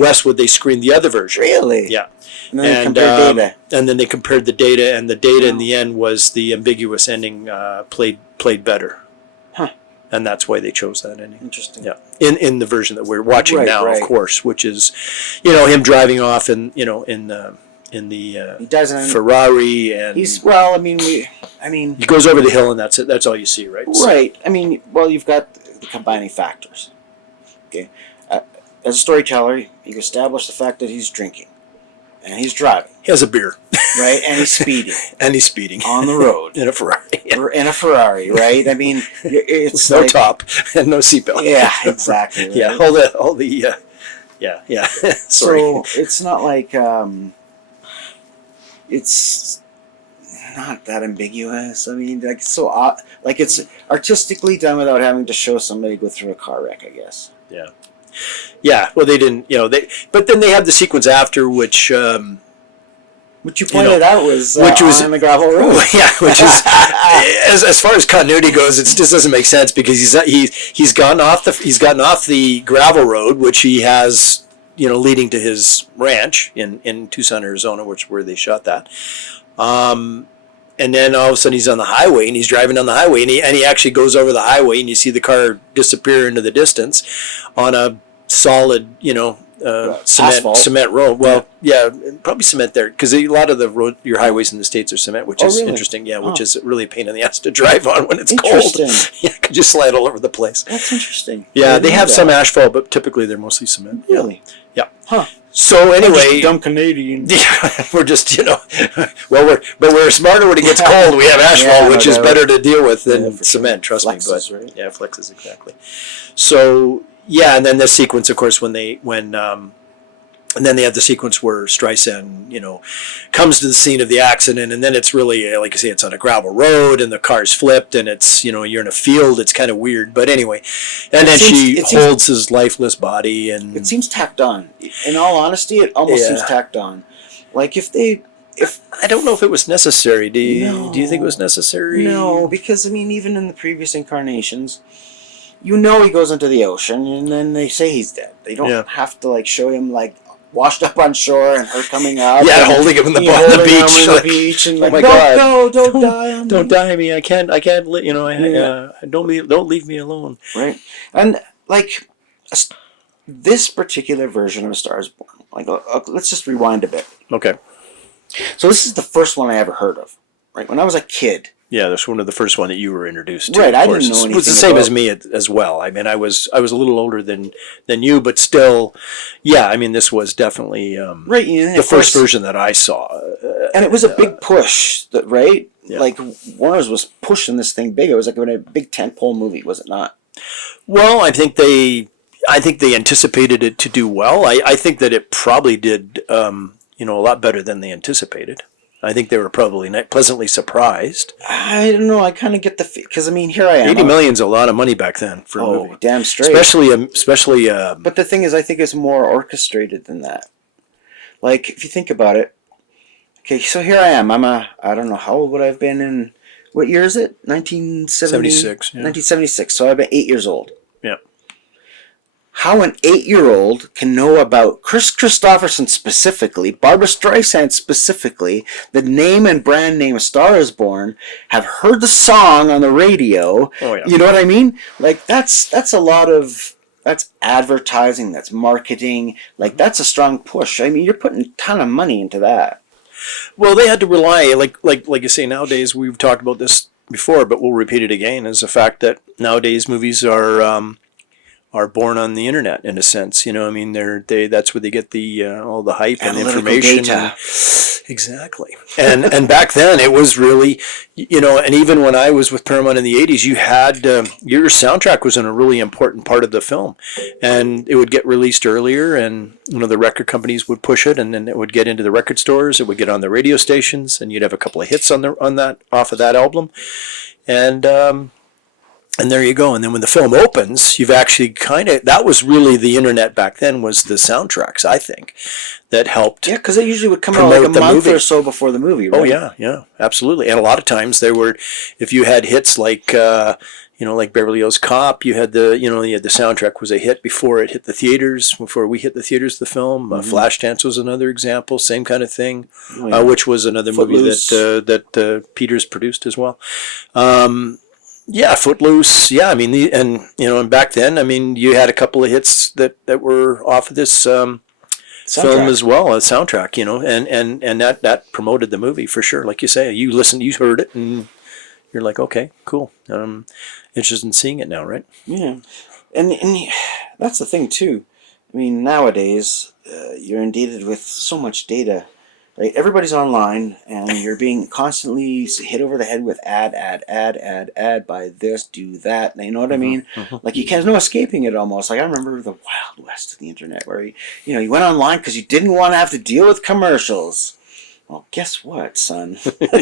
Westwood, they screened the other version. Really? Yeah. And then they compared data. And then they compared the data, and the data in the end was the ambiguous ending played better. Huh. And that's why they chose that ending. Interesting. Yeah, in the version that we're watching now, right. of course, which is, him driving off in the he doesn't Ferrari, and he goes over the hill, and that's it. That's all you see, right? Right. You've got the combining factors. Okay, as a storyteller, you establish the fact that he's drinking, and he's driving. He has a beer, right, and he's speeding. On the road in a Ferrari. In a Ferrari, right? It's no top and no seatbelt. Yeah, exactly. Right? Yeah, all the yeah. Sorry. So it's not like it's not that ambiguous. It's artistically done without having to show somebody go through a car wreck, I guess. Yeah. Yeah. Well, they didn't. But then they had the sequence after, which you pointed out was on the gravel road. Yeah, which is as far as continuity goes, it just doesn't make sense because he's gotten off the gravel road, which he has, leading to his ranch in Tucson, Arizona, where they shot that. And then all of a sudden he's on the highway, and he's driving down the highway, and he actually goes over the highway, and you see the car disappear into the distance on a solid, cement road. Well, yeah, probably cement there, because a lot of your highways in the States are cement, which is interesting. Yeah, which is really a pain in the ass to drive on when it's cold. Yeah, because you slide all over the place. That's interesting. Yeah, they have some asphalt, but typically they're mostly cement. Really? Yeah. Huh. So anyway, dumb Canadian. Yeah, we're just we're smarter when it gets cold. We have asphalt, which is better to deal with than cement. Trust me, but right? Yeah, flexes exactly. So yeah, and then the sequence, of course, and then they have the sequence where Streisand, comes to the scene of the accident, and then it's really, like I say, it's on a gravel road, and the car's flipped, and it's, you're in a field. It's kind of weird, but anyway. And then she holds his lifeless body, and it seems tacked on. In all honesty, it almost seems tacked on. Like if I don't know if it was necessary. Do you think it was necessary? No, because even in the previous incarnations, he goes into the ocean, and then they say he's dead. They don't have to show him washed up on shore and her coming up. Yeah, holding him on the beach. And oh my God! Don't die on me. Don't die on me. I can't. Don't leave me alone. Right, and this particular version of A Star Is Born. Let's just rewind a bit. Okay. So this is the first one I ever heard of. Right, when I was a kid. Yeah, that's one of the first one that you were introduced to. Right, I didn't know anything. It was the same as me as well. I was a little older than you, but still, yeah. This was definitely the first version that I saw, and it was a big push, right? Yeah. Warner's was pushing this thing big. It was a big tentpole movie, was it not? Well, I think they anticipated it to do well. I think that it probably did, a lot better than they anticipated. I think they were probably pleasantly surprised. I don't know. I kind of get the because here I am. $80 million's a lot of money back then for a movie. Damn straight. Especially. But the thing is, I think it's more orchestrated than that. If you think about it. Okay, so here I am. I don't know how old would I have been in. What year is it? 1976. 1976. So I've been 8 years old. Yeah. How an 8-year-old can know about Kris Kristofferson specifically, Barbra Streisand specifically, the name and brand name A Star Is Born, have heard the song on the radio. Oh, yeah. You know what I mean? That's a lot of, that's advertising, that's marketing. That's a strong push. You're putting a ton of money into that. Well, they had to rely, like you say, nowadays, we've talked about this before, but we'll repeat it again, is the fact that nowadays movies are born on the internet in a sense, that's where they get the all the hype and information. Data. Exactly. And back then it was really, and even when I was with Paramount in the 80s, you had your soundtrack was a really important part of the film, and it would get released earlier, and the record companies would push it, and then it would get into the record stores, it would get on the radio stations, and you'd have a couple of hits off of that album, and And there you go. And then when the film opens, you've actually that was really the internet back then, was the soundtracks, I think, that helped. Yeah, because it usually would come out like a month or so before the movie, right? Oh, yeah, absolutely. And a lot of times if you had hits like, like Beverly Hills Cop, you had the soundtrack was a hit before it hit the theaters, before we hit the theaters, the film. Flashdance was another example, same kind of thing, which was another Footloose. movie that Peters produced as well. Yeah, Footloose. Yeah, I mean, and back then, I mean, you had a couple of hits that were off of this film as well, a soundtrack. And that promoted the movie for sure. Like you say, you heard it, and you're like, okay, cool. Interested in seeing it now, right? Yeah, and that's the thing too. I mean, nowadays you're inundated with so much data. Right, everybody's online, and you're being constantly hit over the head with ad, buy this, do that. You know what I mean? Like there's no escaping it almost. Like I remember the Wild West of the internet, where you went online because you didn't want to have to deal with commercials. Well, guess what, son?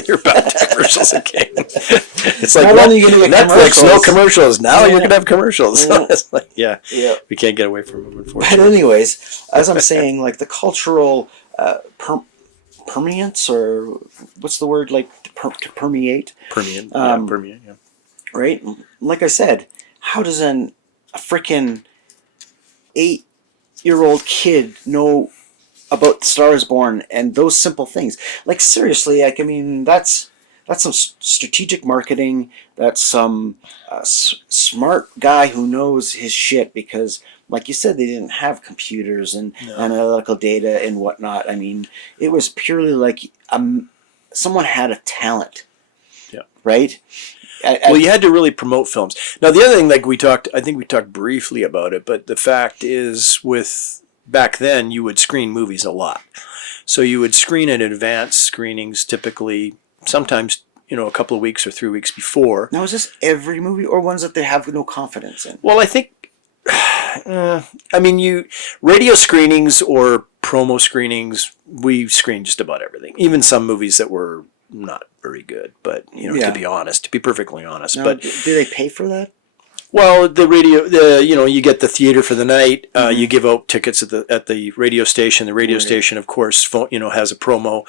You're back to commercials again. It's like not only are you going to get Netflix, no commercials. Now you're going to have commercials. Yeah. It's like, we can't get away from them, unfortunately. But anyways, as I'm saying, like the cultural permeance, or what's the word, like to permeate? Permeate, yeah. Right? Like I said, how does a freaking 8-year-old kid know about Star is Born and those simple things? Like seriously, like I mean, that's some strategic marketing. That's some smart guy who knows his shit, because like you said, they didn't have computers and analytical data and whatnot. I mean, it was purely like someone had a talent. Yeah. Right? Well, you had to really promote films. Now, the other thing, like I think we talked briefly about it, but the fact is, back then, you would screen movies a lot. So you would screen in advance screenings, typically, sometimes, a couple of weeks or 3 weeks before. Now, is this every movie or ones that they have no confidence in? Well, I think, radio screenings or promo screenings, we screened just about everything. Even some movies that were not very good, but, to be perfectly honest. Now, but do they pay for that? Well, the radio, you get the theater for the night. You give out tickets at the radio station. The radio station, of course, has a promo.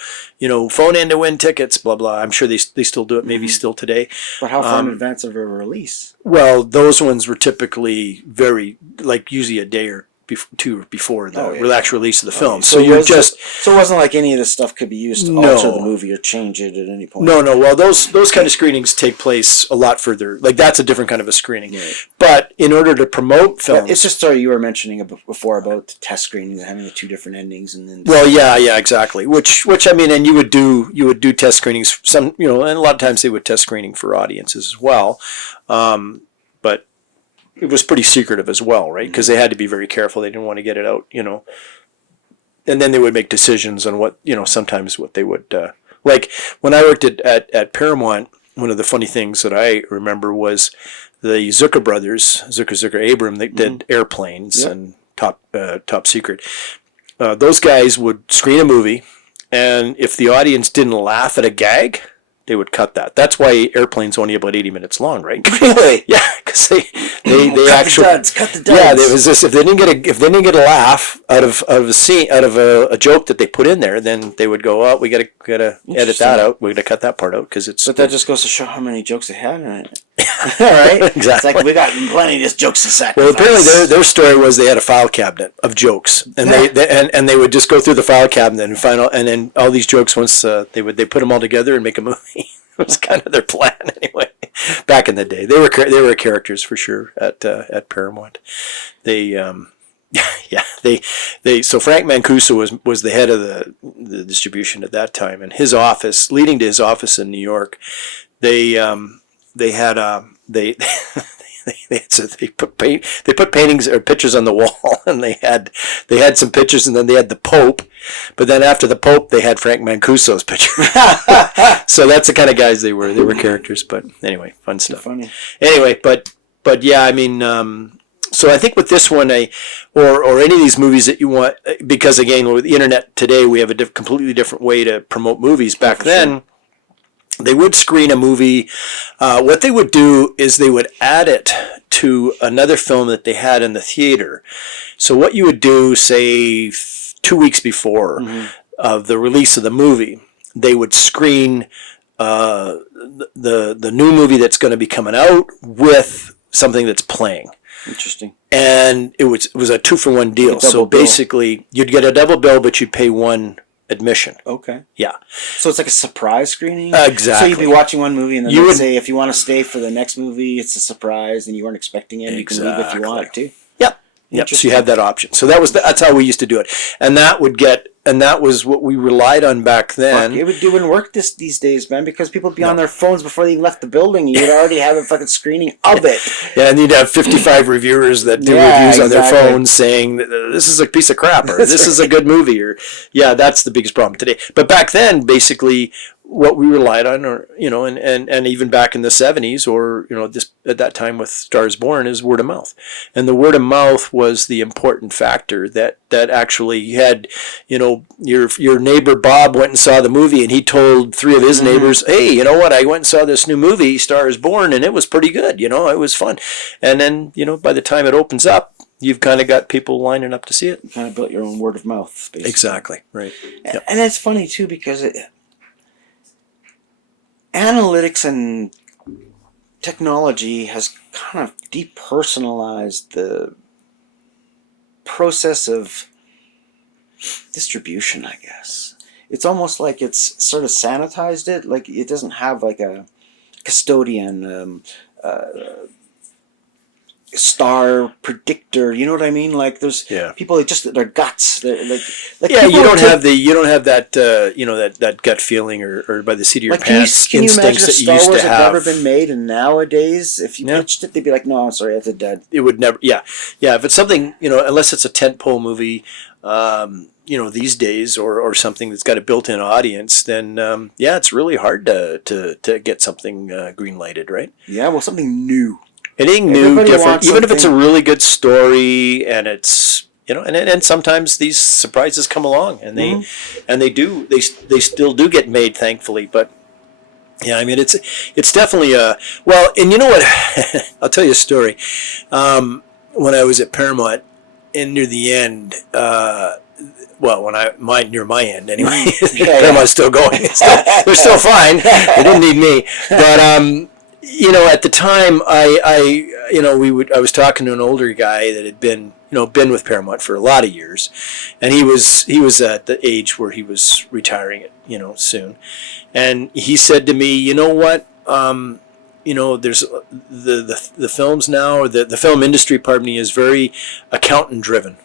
Phone in to win tickets. Blah blah. I'm sure they still do it. Maybe still today. But how far in advance of a release? Well, those ones were typically usually a day or two before the actual release of the film. So it wasn't like any of this stuff could be used to alter the movie or change it at any point. No. Well, those kind of screenings take place a lot further. Like that's a different kind of a screening. Right. But in order to promote films, it's just you were mentioning before about the test screenings and having the two different endings, and then. Well, yeah, exactly. Which I mean, and you would do test screenings. Some and a lot of times they would test screening for audiences as well, but. It was pretty secretive as well, right? Because they had to be very careful. They didn't want to get it out, And then they would make decisions on what, sometimes what they would... like, when I worked at Paramount, one of the funny things that I remember was the Zucker brothers, Zucker Abram, they did Airplanes and Top Secret. Those guys would screen a movie, and if the audience didn't laugh at a gag... they would cut that. That's why Airplane's only about 80 minutes long, right? Really? Yeah, because they actually cut the duds. Yeah, there was this. If they didn't get a laugh out of a scene, out of a joke that they put in there, then they would go, "Oh, we gotta edit that out. We're gonna cut that part out because it's." But that just goes to show how many jokes they had in it. All right, exactly. It's like we got plenty of just jokes to sacrifice. Well, apparently their story was they had a file cabinet of jokes, and they would just go through the file cabinet and then all these jokes once they put them all together and make a movie. It was kind of their plan anyway. Back in the day, they were characters for sure at Paramount. So Frank Mancuso was the head of the distribution at that time, and his office, leading to his office in New York, they put paintings or pictures on the wall, and they had some pictures, and then they had the Pope, but then after the Pope they had Frank Mancuso's picture. So that's the kind of guys they were. They were characters, but anyway, fun stuff. Funny. Anyway, but yeah, I mean, so I think with this one, or any of these movies that you want, because again, with the internet today, we have a completely different way to promote movies. Back then. they would screen a movie. What they would do is they would add it to another film that they had in the theater. So what you would do, say 2 weeks before of the release of the movie, they would screen the new movie that's going to be coming out with something that's playing. Interesting. And it was a 2-for-1 deal. So basically, you'd get a double bill, but you'd pay one admission. Okay. Yeah. So it's like a surprise screening? Exactly. So you'd be watching one movie and then they'd say, if you want to stay for the next movie, it's a surprise and you weren't expecting it. You can leave if you want to. Yep. So you had that option. So that's how we used to do it. And that was what we relied on back then. Fuck, it wouldn't work these days, man, because people would be on their phones before they even left the building. You'd already have a fucking screening of it. Yeah, and you'd have 55 reviewers that do reviews on their phones saying, this is a piece of crap, or this is a good movie, or, that's the biggest problem today. But back then, basically, what we relied on, or and even back in the 70s, or this at that time with Stars Born, is word of mouth, and the word of mouth was the important factor that actually had, your neighbor Bob went and saw the movie, and he told 3 of his neighbors, hey, you know what, I went and saw this new movie, Stars Born, and it was pretty good, it was fun, and then by the time it opens up, you've kind of got people lining up to see it. You kind of built your own word of mouth, basically. Exactly, right. Yep. And it's funny too, because analytics and technology has kind of depersonalized the process of distribution, I guess. It's almost like it's sort of sanitized it. Like it doesn't have like a custodian, star predictor. You know what I mean? Like there's people that just their guts. They're like you don't have that that gut feeling or by the seat of your pants can you imagine if Star Wars had have. never been made, and nowadays if you pitched it, they'd be like, no, I'm sorry, that's dead. It would never. If it's something unless it's a tentpole movie. These days, or something that's got a built-in audience, then it's really hard to get something green-lighted, right? Yeah, well, something new. Anything new, different, even if it's a really good story, and it's and sometimes these surprises come along, and they still do get made, thankfully. But it's definitely a and you know what? I'll tell you a story. When I was at Paramount, and near the end. Near my end anyway. Paramount's still going. They're still fine. They didn't need me. But at the time, I was talking to an older guy that had been with Paramount for a lot of years, and he was at the age where he was retiring soon, and he said to me, you know what, there's the films now, or the film industry, pardon me, is very accountant driven.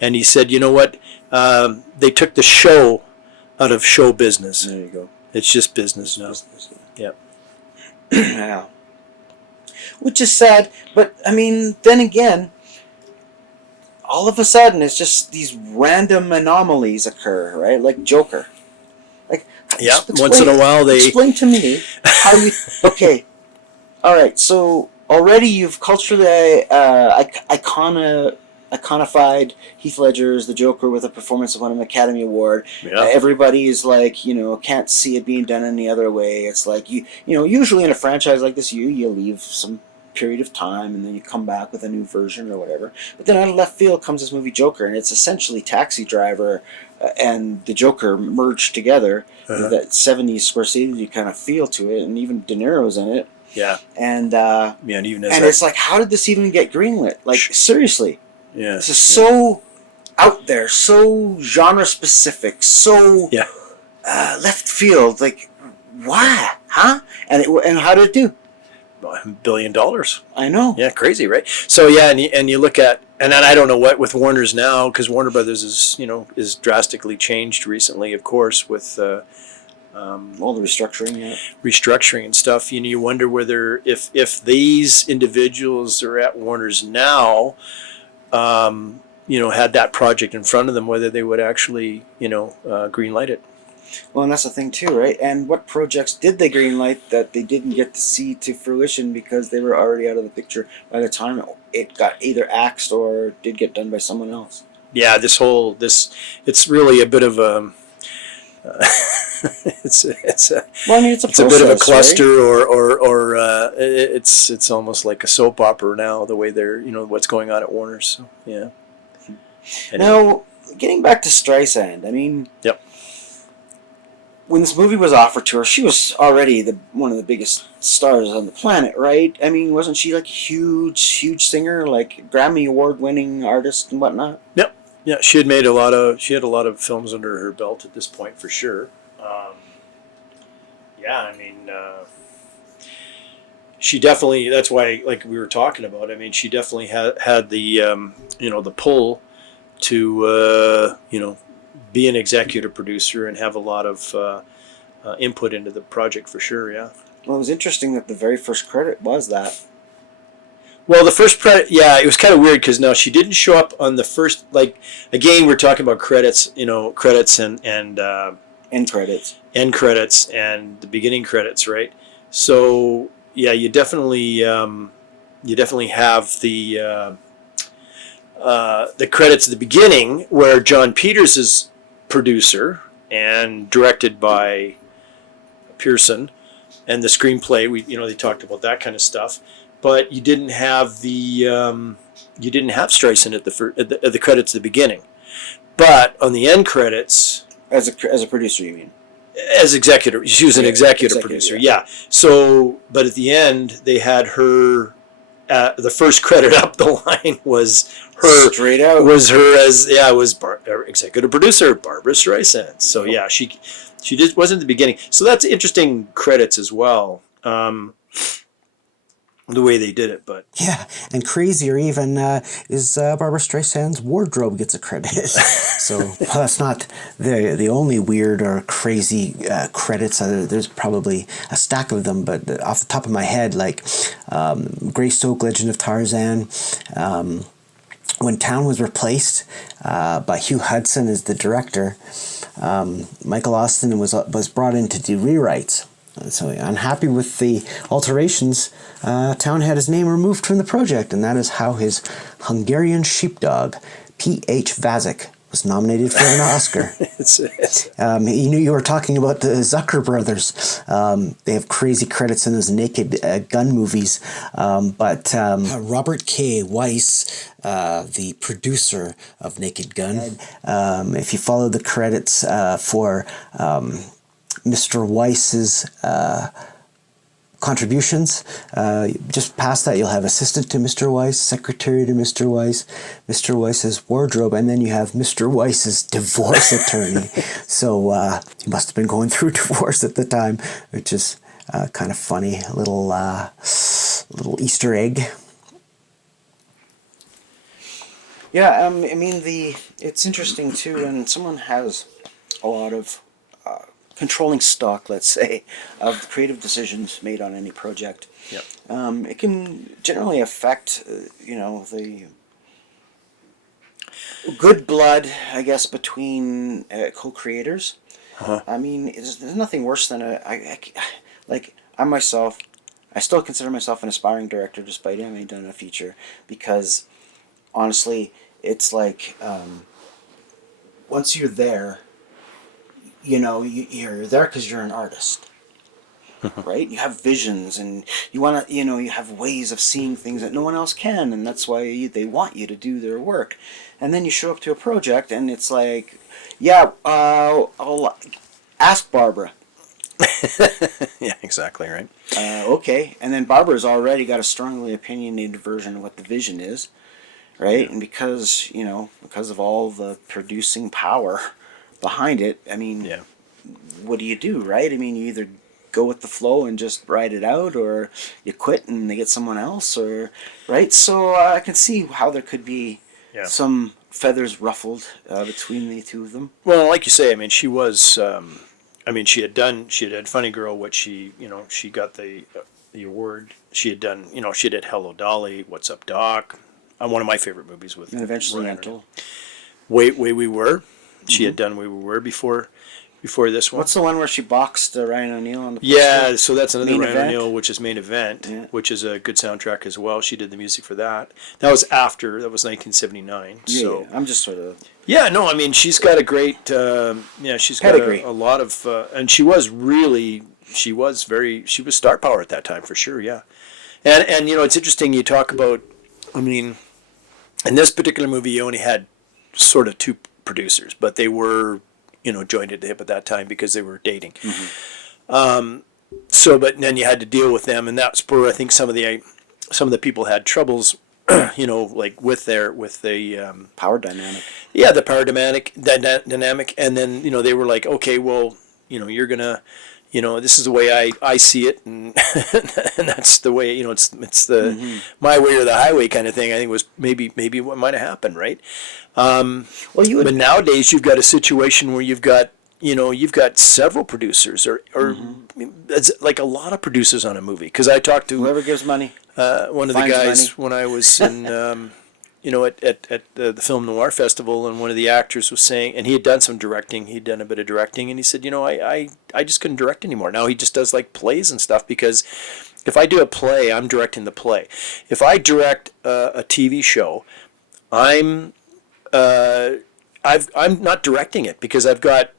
And he said, you know what, they took the show out of show business. There you go. It's just business now. Yep. Yeah. Which is sad, but I mean, then again, all of a sudden it's just these random anomalies occur, right? Like Joker. Like, once in a while they... Explain to me how you... Okay. All right, so already you've culturally iconified Heath Ledger as the Joker with a performance that won an Academy Award. Yeah. Everybody is like, can't see it being done any other way. It's like, usually in a franchise like this, you leave some period of time and then you come back with a new version or whatever. But then out of left field comes this movie Joker, and it's essentially Taxi Driver and the Joker merged together with that 70s Scorsese kind of feel to it, and even De Niro's in it. Yeah. And even it's like, how did this even get greenlit? Like, seriously. Yeah. This is so out there, so genre specific, so left field. Like, why? Huh? And how did it do? $1 billion. I know. Yeah, crazy, right? So and you look at, and then I don't know what with Warner's now, because Warner Brothers is drastically changed recently, of course, with all the restructuring and stuff. You wonder whether if these individuals are at Warner's now, had that project in front of them, whether they would actually greenlight it. Well, and that's the thing too, right? And what projects did they greenlight that they didn't get to see to fruition because they were already out of the picture by the time it got either axed or did get done by someone else? Yeah, it's really a bit of a It's a Well, I mean, it's a it's a bit of a process, cluster, right? or it's almost like a soap opera now. The way they're what's going on at Warner's. So, yeah. Anyway. Now, getting back to Streisand, I mean, Yep. when this movie was offered to her, she was already one of the biggest stars on the planet, right? I mean, wasn't she like a huge singer, like Grammy Award-winning artist and whatnot? Yep. Yeah, she had a lot of films under her belt at this point for sure. Yeah, I mean, she definitely. That's why, like we were talking about. I mean, she definitely had the the pull to be an executive producer and have a lot of input into the project for sure. Yeah. Well, it was interesting that the very first credit was that. Well, the first credit, yeah, it was kind of weird because no, she didn't show up on the first. Like again, we're talking about credits, credits and End credits. End credits and the beginning credits, right? So yeah, you definitely have the credits at the beginning where John Peters is producer and directed by Pierson, and the screenplay. They talked about that kind of stuff, but you didn't have Streisand at the credits at the beginning, but on the end credits. As a producer, you mean? As executive, she was an executive producer. Yeah. So, but at the end, they had her. The first credit up the line was her. Straight out. Was her as executive producer Barbra Streisand. So yeah, she wasn't at the beginning. So that's interesting credits as well. The way they did it, but yeah, and crazier even is Barbra Streisand's wardrobe gets a credit. So that's not the only weird or crazy credits. There's probably a stack of them, but off the top of my head, like Greystoke, Legend of Tarzan. When Town was replaced by Hugh Hudson as the director, Michael Austin was brought in to do rewrites. So unhappy with the alterations, Town had his name removed from the project, and that is how his Hungarian sheepdog, P.H. Vasek, was nominated for an Oscar. You knew you were talking about the Zucker brothers. They have crazy credits in those Naked Gun movies. But Robert K. Weiss, the producer of Naked Gun, if you follow the credits for Mr. Weiss's contributions, just past that you'll have assistant to Mr. Weiss, secretary to Mr. Weiss, Mr. Weiss's wardrobe, and then you have Mr. Weiss's divorce attorney. So he must have been going through divorce at the time, which is kind of funny, a little Easter egg. Yeah, I mean it's interesting too, and someone has a lot of controlling stock, let's say, of the creative decisions made on any project. Yep. It can generally affect, the good blood, I guess, between co-creators. Uh-huh. I mean, there's nothing worse than I myself, I still consider myself an aspiring director despite having done a feature, because honestly, it's like once you're there, you're there because you're an artist, right? You have visions, and you want to, you have ways of seeing things that no one else can, and that's why they want you to do their work. And then you show up to a project, and it's like, yeah, I'll ask Barbara. Yeah, exactly, right. Okay, and then Barbara's already got a strongly opinionated version of what the vision is, right? Yeah. And because of all the producing power behind it, I mean, yeah. What do you do, right? I mean, you either go with the flow and just ride it out, or you quit and they get someone else, or right? So I can see how there could be some feathers ruffled between the two of them. Well, like you say, I mean, she was, she had Funny Girl, which she got the award. She had done, she did Hello Dolly, What's Up Doc, one of my favorite movies with. And eventually Yentl. Way We Were. She had done We Were before before this one. What's the one where she boxed Ryan O'Neal on the Yeah, poster? so that's another Main Ryan Event? O'Neal, which is Main Event, Yeah. which is a good soundtrack as well. She did the music for that. That was 1979. Yeah, So yeah. I'm just sort of... yeah, no, I mean she's got a great, she's got Pedigree. a lot of, and she was star power at that time for sure. Yeah, and it's interesting you talk about. I mean, in this particular movie, you only had sort of two producers, but they were joined at the hip at that time because they were dating. So, but then you had to deal with them, and that's where I think some of the people had troubles, like with the Power dynamic. yeah, the power dynamic, and then they were like, okay, well, you're gonna, this is the way I see it, and and that's the way it's the my way or the highway kind of thing. I think was maybe what might have happened, right? Well, But nowadays you've got a situation where you've got several producers or it's like a lot of producers on a movie. Because I talked to whoever gives money. one of the finds guys money. when I was in at the Film Noir Festival, and one of the actors was saying, and he had done some directing, he'd done a bit of directing, and he said, I just couldn't direct anymore. Now he just does like plays and stuff, because if I do a play, I'm directing the play. If I direct a TV show, I'm not directing it, because I've got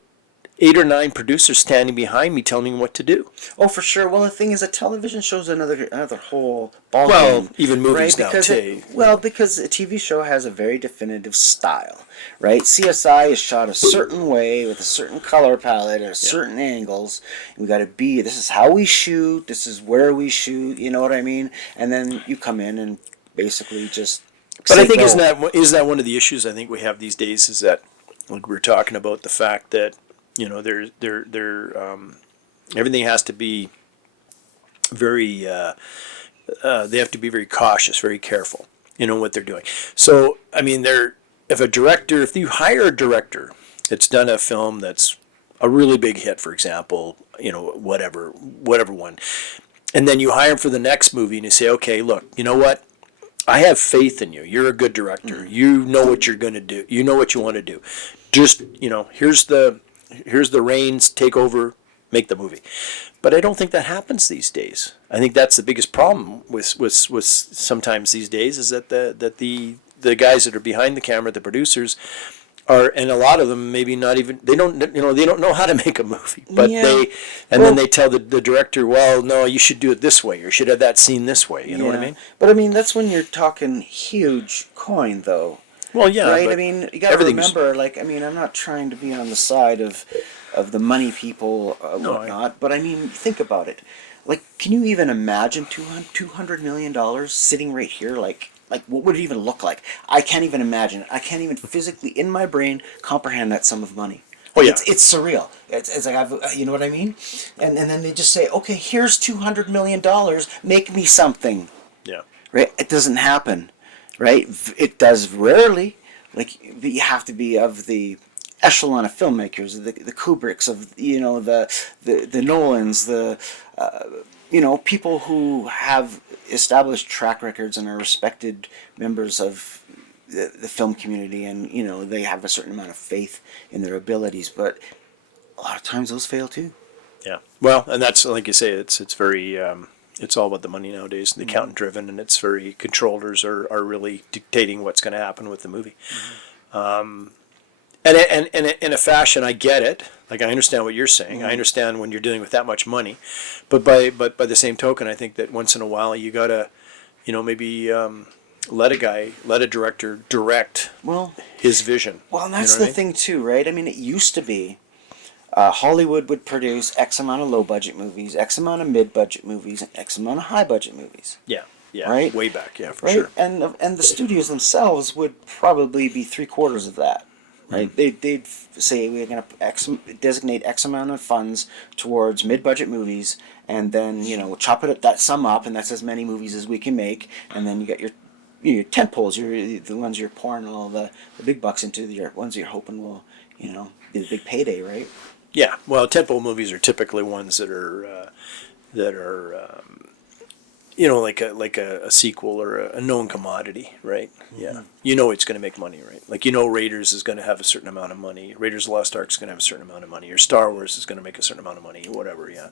8 or 9 producers standing behind me telling me what to do. Oh, for sure. Well, the thing is, a television show's another whole ballgame. Well, even movies right? now, because too. because a TV show has a very definitive style, right? CSI is shot a certain way with a certain color palette and certain angles. We got to be. This is how we shoot. This is where we shoot. You know what I mean? And then you come in and basically just. But I think go. isn't that one of the issues I think we have these days, is that, like, we're talking about the fact that everything has to be very they have to be very cautious, very careful, what they're doing. So I mean, if you hire a director that's done a film that's a really big hit, for example, whatever one, and then you hire him for the next movie, and you say, okay, look, you know what? I have faith in you. You're a good director. You know what you're going to do. You know what you want to do. Just, here's the reins, take over, make the movie. But I don't think that happens these days. I think that's the biggest problem with sometimes these days, is that the guys that are behind the camera, the producers, and a lot of them maybe not even, they don't know how to make a movie, but then they tell the director, well, no, you should do it this way, or you should have that scene this way. You know what I mean? But I mean, that's when you're talking huge coin, though. Well, yeah, right. but I mean, you got to remember. Like, I mean, I'm not trying to be on the side of the money people, whatnot. But I mean, think about it. Like, can you even imagine $200 million sitting right here? Like, what would it even look like? I can't even imagine it. I can't even physically, in my brain, comprehend that sum of money. Oh, yeah. It's surreal. It's like, you know what I mean? And then they just say, okay, here's $200 million. Make me something. Yeah. Right? It doesn't happen. Right? It does rarely. Like, you have to be of the echelon of filmmakers, the Kubricks, of the Nolans, people who have established track records and are respected members of the film community, and they have a certain amount of faith in their abilities. But a lot of times those fail too. Yeah. Well, and that's, like you say, it's very. It's all about the money nowadays, the accountant driven, and it's very, controllers are really dictating what's going to happen with the movie. And in a fashion, I get it. Like, I understand what you're saying. I understand when you're dealing with that much money, but by the same token, I think that once in a while you gotta, maybe let a director direct his vision. Well, and that's the thing too, right? I mean, it used to be. Hollywood would produce X amount of low-budget movies, X amount of mid-budget movies, and X amount of high-budget movies. Yeah, right? Way back, yeah, for right? sure. And the studios themselves would probably be 3/4 of that, right? They'd say, we're going to designate X amount of funds towards mid-budget movies, and then, chop that sum up, and that's as many movies as we can make, and then you get your tentpoles, the ones you're pouring all the big bucks into, the ones you're hoping will, be the big payday, right? Yeah, well, tentpole movies are typically ones that are like a sequel or a known commodity, right? Yeah, you know it's going to make money, right? Like Raiders is going to have a certain amount of money, Raiders of the Lost Ark is going to have a certain amount of money, or Star Wars is going to make a certain amount of money, or whatever. Yeah.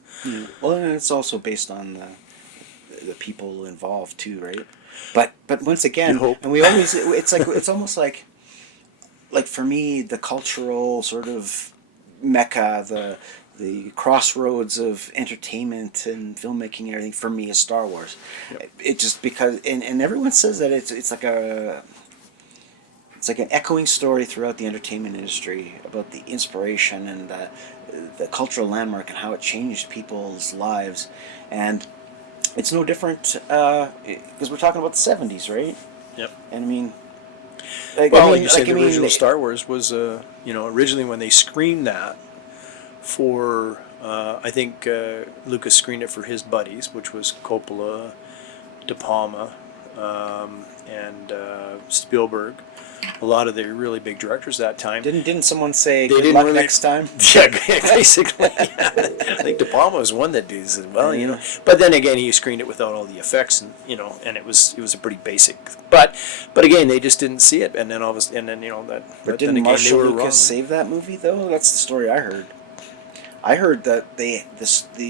Well, and it's also based on the people involved too, right? But once again, You hope. and we always it's almost like for me the cultural sort of mecca, the crossroads of entertainment and filmmaking and everything for me is Star Wars. Yep. It just because and everyone says that it's like an echoing story throughout the entertainment industry about the inspiration and the cultural landmark and how it changed people's lives. And it's no different because we're talking about the 70s, right? Yep. And I mean, Like you said, the original Star Wars was, originally when they screened that for, I think Lucas screened it for his buddies, which was Coppola, De Palma, and Spielberg. A lot of the really big directors that time. Didn't someone say They good didn't luck really- next time? Yeah, basically. I think De Palma was one that did as well, But then again, he screened it without all the effects, and and it was a pretty basic. But again, they just didn't see it, and then that. But But didn't then again, Marshall they were Lucas wrong. save that movie though? That's the story I heard. I heard that the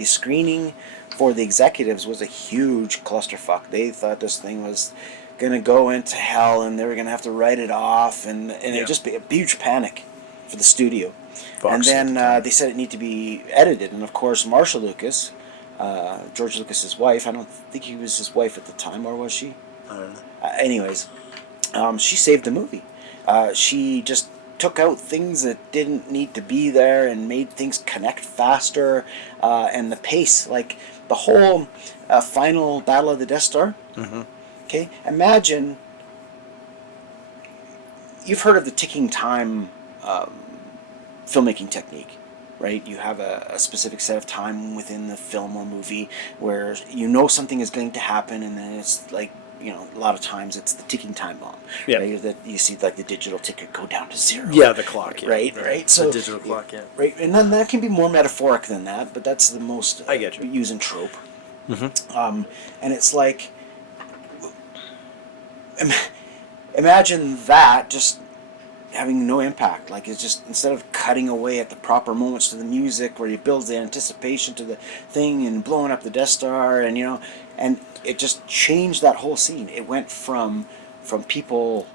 screening for the executives was a huge clusterfuck. They thought this thing was going to go into hell, and they were going to have to write it off, and it'd just be a huge panic for the studio. Fox and at the then time. they said it needed to be edited, and of course Marshall Lucas, George Lucas's wife. I don't think he was his wife at the time, or was she? I don't know. Anyways, she saved the movie. She just took out things that didn't need to be there and made things connect faster, and the pace, like the whole final Battle of the Death Star. Mm-hmm. Okay, imagine. You've heard of the ticking time filmmaking technique, right? You have a specific set of time within the film or movie where something is going to happen, and then it's like, a lot of times it's the ticking time bomb. Yeah. Right? That you see like the digital ticker go down to zero. Yeah, the clock. Yeah. Right. So the digital clock. Yeah. right, and then that can be more metaphoric than that, but that's the most I get you. used trope. Mm-hmm. And it's like, imagine that just having no impact. Like, it's just, instead of cutting away at the proper moments to the music where you build the anticipation to the thing and blowing up the Death Star, and and it just changed that whole scene. It went from people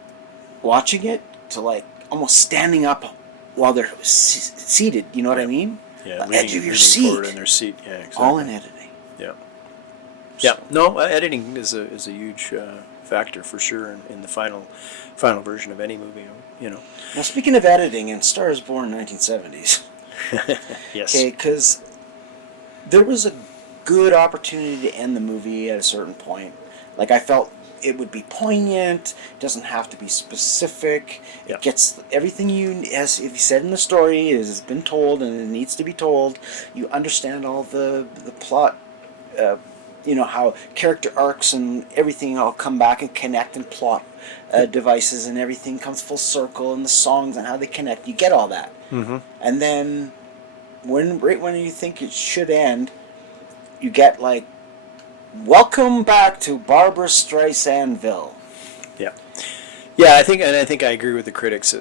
watching it to like almost standing up while they're seated. You know what I mean? Yeah. The edge of your leaning seat. forward in their seat. Yeah. Exactly. All in editing. Yeah. Yeah. No, editing is a huge factor for sure in the final version of any movie. Now, speaking of editing, and Star is Born 1970s. Yes. Okay, because there was a good opportunity to end the movie at a certain point. Like, I felt it would be poignant. It doesn't have to be specific. Yep. It gets everything as if you said in the story, has been told and it needs to be told. You understand all the plot. How character arcs and everything all come back and connect, and plot devices and everything comes full circle, and the songs and how they connect. You get all that. Mm-hmm. And then right when you think it should end, you get like, welcome back to Barbra Streisandville. Yeah. Yeah, I think I agree with the critics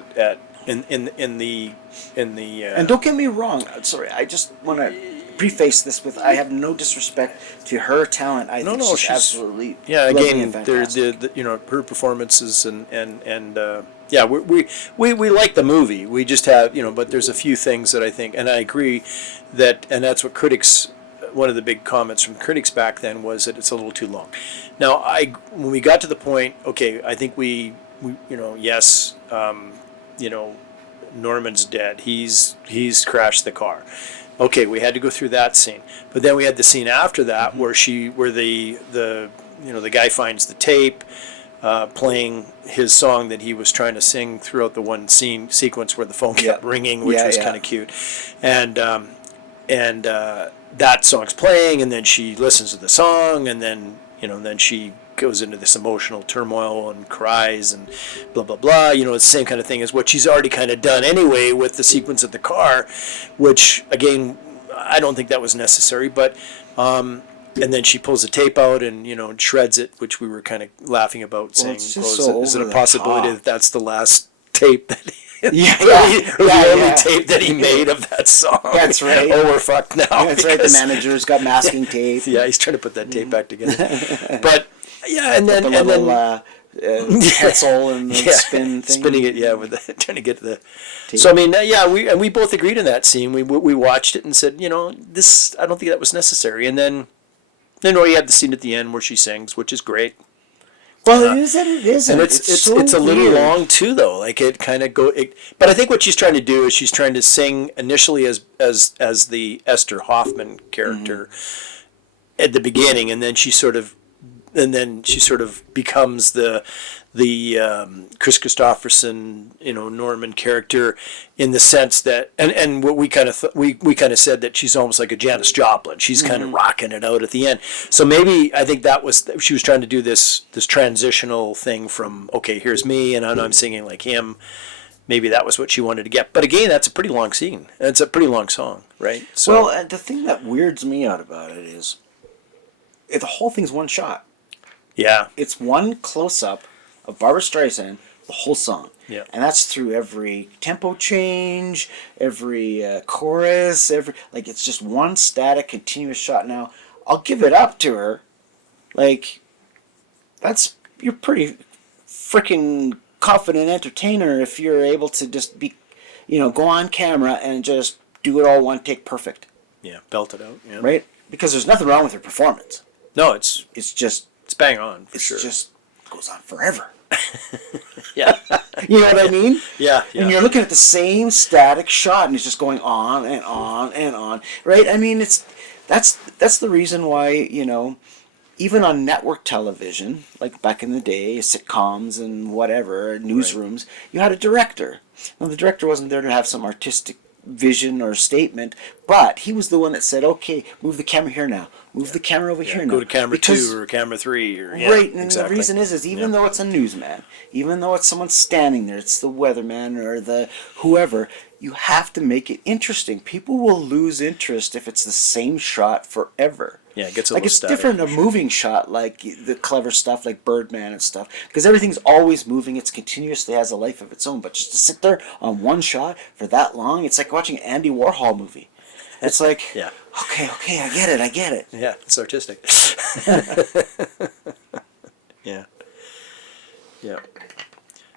in the And don't get me wrong. Sorry, I just want to preface this with, I have no disrespect to her talent. I think she's absolutely lovely again, and fantastic. her performances and yeah, we like the movie. We just have but there's a few things that I think, and I agree and that's what critics. One of the big comments from critics back then was that it's a little too long. Now, when we got to the point, okay, I think we yes, Norman's dead. He's crashed the car. Okay, we had to go through that scene, but then we had the scene after that where the guy finds the tape, playing his song that he was trying to sing throughout the one scene sequence where the phone kept ringing, which was kind of cute, and that song's playing, and then she listens to the song, and then then she goes into this emotional turmoil and cries and blah blah blah. It's the same kind of thing as what she's already kind of done anyway with the sequence at the car, which again I don't think that was necessary. But and then she pulls the tape out and and shreds it, which we were kind of laughing about, saying, it's just so is it over a the possibility top. that that's the last tape that Yeah, the only tape that he made of that song? That's right. Oh, we're fucked now. That's right. The because- manager's got masking tape. Yeah, he's trying to put that tape back together. But yeah, and then The and little then pencil and the spin thing. spinning it, with trying to get to the. So I mean, we both agreed in that scene. We watched it and said, this, I don't think that was necessary. And then you had the scene at the end where she sings, which is great. Well, it is and it isn't. And it's so a little weird. long too, though. Like it kind of but I think what she's trying to do is she's trying to sing initially as the Esther Hoffman character at the beginning, and then she sort of becomes the Kris Kristofferson, Norman character, in the sense that, and what we kind of we kind of said that she's almost like a Janis Joplin. She's kind of rocking it out at the end. So maybe I think that was, she was trying to do this transitional thing from, okay, here's me and I'm singing like him. Maybe that was what she wanted to get. But again, that's a pretty long scene. It's a pretty long song, right? So, Well, the thing that weirds me out about it is the whole thing's one shot. yeah. It's one close up of Barbra Streisand, the whole song. Yeah. And that's through every tempo change, every chorus, it's just one static, continuous shot. Now, I'll give it up to her. You're pretty freaking confident entertainer if you're able to just be, go on camera and just do it all one take perfect. Yeah, belt it out. Yeah. Right? Because there's nothing wrong with her performance. No, it's It's bang on, for it's sure. just goes on forever. yeah. You know what I mean? Yeah. And you're looking at the same static shot, and it's just going on and on and on, right? I mean, that's the reason why, even on network television, like back in the day, sitcoms and whatever, newsrooms, you had a director. Now, the director wasn't there to have some artistic vision or statement, but he was the one that said, okay, move the camera here now. Move the camera over here now. Go to camera 2 or camera 3. Right, and exactly. the reason is even though it's a newsman, even though it's someone standing there, it's the weatherman or the whoever, you have to make it interesting. People will lose interest if it's the same shot forever. Yeah, it gets a like little it's static, different a for sure. moving shot, like the clever stuff like Birdman and stuff, because everything's always moving. It's continuously has a life of its own. But just to sit there on one shot for that long, it's like watching an Andy Warhol movie. It's like, Yeah. okay, I get it. Yeah, it's artistic. Yeah. Yeah.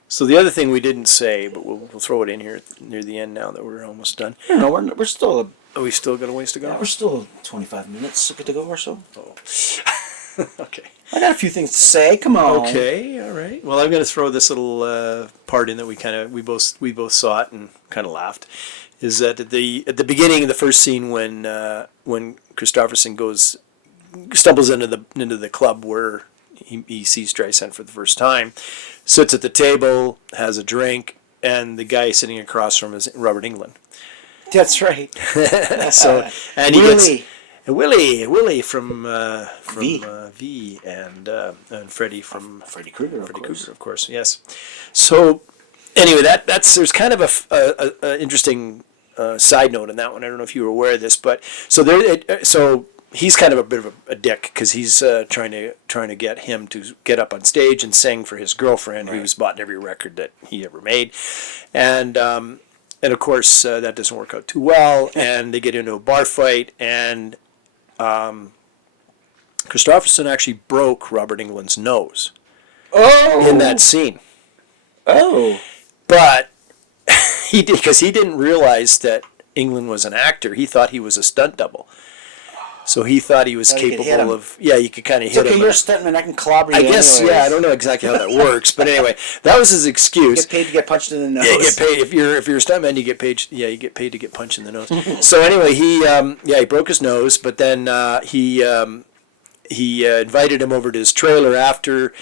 So the other thing we didn't say, but we'll throw it in here near the end now that we're almost done. No, we're still Are we still got a ways to go? we're still 25 minutes to go or so. Oh. Okay. I got a few things to say. Come on. Okay. All right. Well, I'm going to throw this little part in that we both saw it and kind of laughed. Is that at the beginning of the first scene when Kristofferson stumbles into the club where he sees Streisand for the first time, sits at the table, has a drink, and the guy sitting across from him is Robert Englund. That's right. So and he Willie. gets Willie from V. V and Freddie from Freddy Krueger, of Freddy course. Krueger, of course. Yes. So anyway, that's there's kind of a interesting side note on that one. I don't know if you were aware of this, but so he's kind of a bit of a dick because he's trying to get him to get up on stage and sing for his girlfriend, who's bought every record that he ever made, and of course that doesn't work out too well, and they get into a bar fight, and Kristofferson actually broke Robert Englund's nose in that scene. Oh. But he did, because he didn't realize that Englund was an actor. He thought he was a stunt double. So he thought he was So you could hit him. capable of, you could kind of It's hit okay, him. you're a stuntman. I can clobber you I guess, anyways. I don't know exactly how that works, but anyway, that was his excuse. Get paid to get punched in the nose. Yeah, you get paid if you're a stuntman. You get paid. Yeah, you get paid to get punched in the nose. So anyway, he broke his nose, but then he invited him over to his trailer after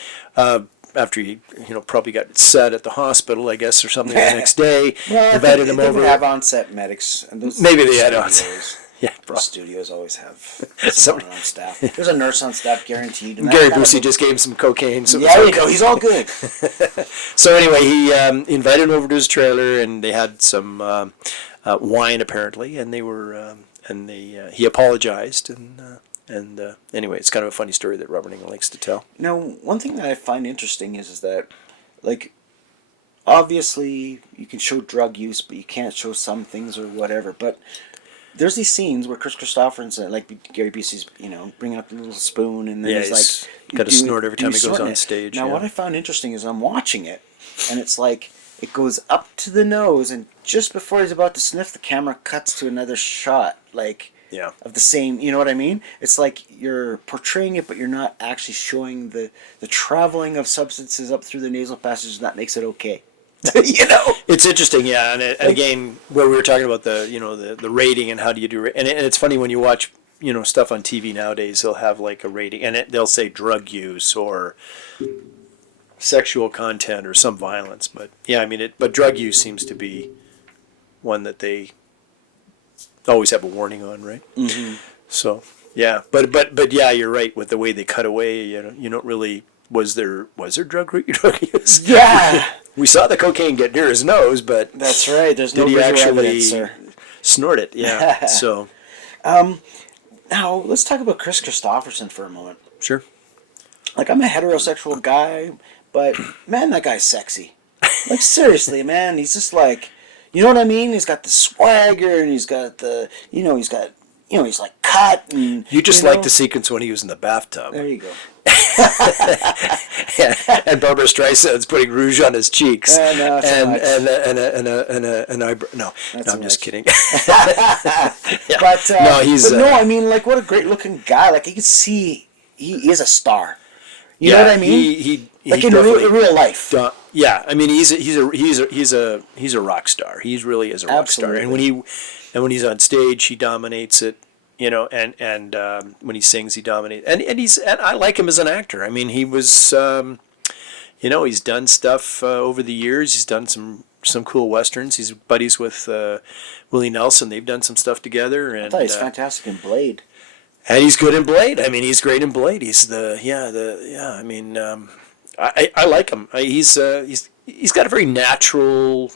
he probably got set at the hospital, I guess, or something the next day. Well, invited him they over. would have on-set medics. And those Maybe they had studios- Yeah, Those studios always have Somebody- someone on staff. There's a nurse on staff guaranteed. And Gary that kind Busey of- just gave him some cocaine. So Yeah, there you go. He's all good. So anyway, he invited him over to his trailer, and they had some wine apparently, and they were he apologized, and Anyway, it's kind of a funny story that Robert Englund likes to tell. Now, one thing that I find interesting is that, like, obviously you can show drug use, but you can't show some things or whatever. But there's these scenes where Kris Kristofferson, like Gary Busey's, bringing up the little spoon, and then he's like, got to snort every time he goes on stage. Now, what I found interesting is I'm watching it, and it's like it goes up to the nose, and just before he's about to sniff, the camera cuts to another shot, like. Yeah. Of the same, you know what I mean? It's like you're portraying it, but you're not actually showing the traveling of substances up through the nasal passages, and that makes it okay. It's interesting, yeah. And again, where we were talking about the rating and how do you do, and it's funny when you watch stuff on TV nowadays, they'll have like a rating, and they'll say drug use or sexual content or some violence, but yeah, I mean but drug use seems to be one that they always have a warning on, right? Mm-hmm. So yeah, but yeah, you're right with the way they cut away. You don't really was there drug use? Yeah, we saw the cocaine get near his nose, but that's right. There's no did he visual actually evidence, sir. Snort it? Yeah. So now let's talk about Kris Kristofferson for a moment. Sure. Like, I'm a heterosexual guy, but man, that guy's sexy. Like, seriously, man, he's just like. You know what I mean? He's got the swagger, and he's got the, he's like cut. And, you just like the sequence when he was in the bathtub. There you go. And Barbra Streisand's putting rouge on his cheeks. And eyebrow. No, I'm just kidding. Yeah. But I mean, like, what a great looking guy. Like, you can see he is a star. You know what I mean? He like in real life. Yeah, I mean he's a rock star. He really is a rock star. And when he's on stage, he dominates it. And when he sings, he dominates. And I like him as an actor. I mean, he was he's done stuff over the years. He's done some cool westerns. He's buddies with Willie Nelson. They've done some stuff together. And I thought he's fantastic in Blade. And he's good in Blade. I mean, he's great in Blade. He's I mean, I like him. He's got a very natural,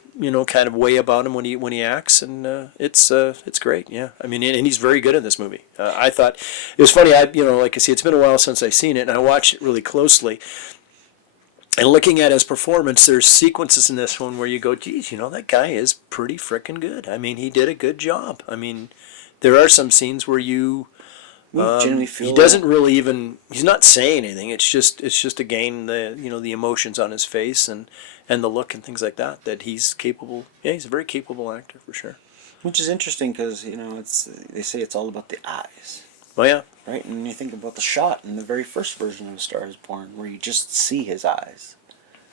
kind of way about him when he acts, and it's great. Yeah, I mean, and he's very good in this movie. I thought it was funny. Like I say, it's been a while since I've seen it, and I watched it really closely. And looking at his performance, there's sequences in this one where you go, geez, that guy is pretty frickin' good. I mean, he did a good job. I mean, there are some scenes where you. He doesn't really even. He's not saying anything. It's just again the emotions on his face and the look and things like that. That he's capable. Yeah, he's a very capable actor for sure. Which is interesting because they say it's all about the eyes. Oh yeah. Right, and you think about the shot in the very first version of *A Star Is Born*, where you just see his eyes.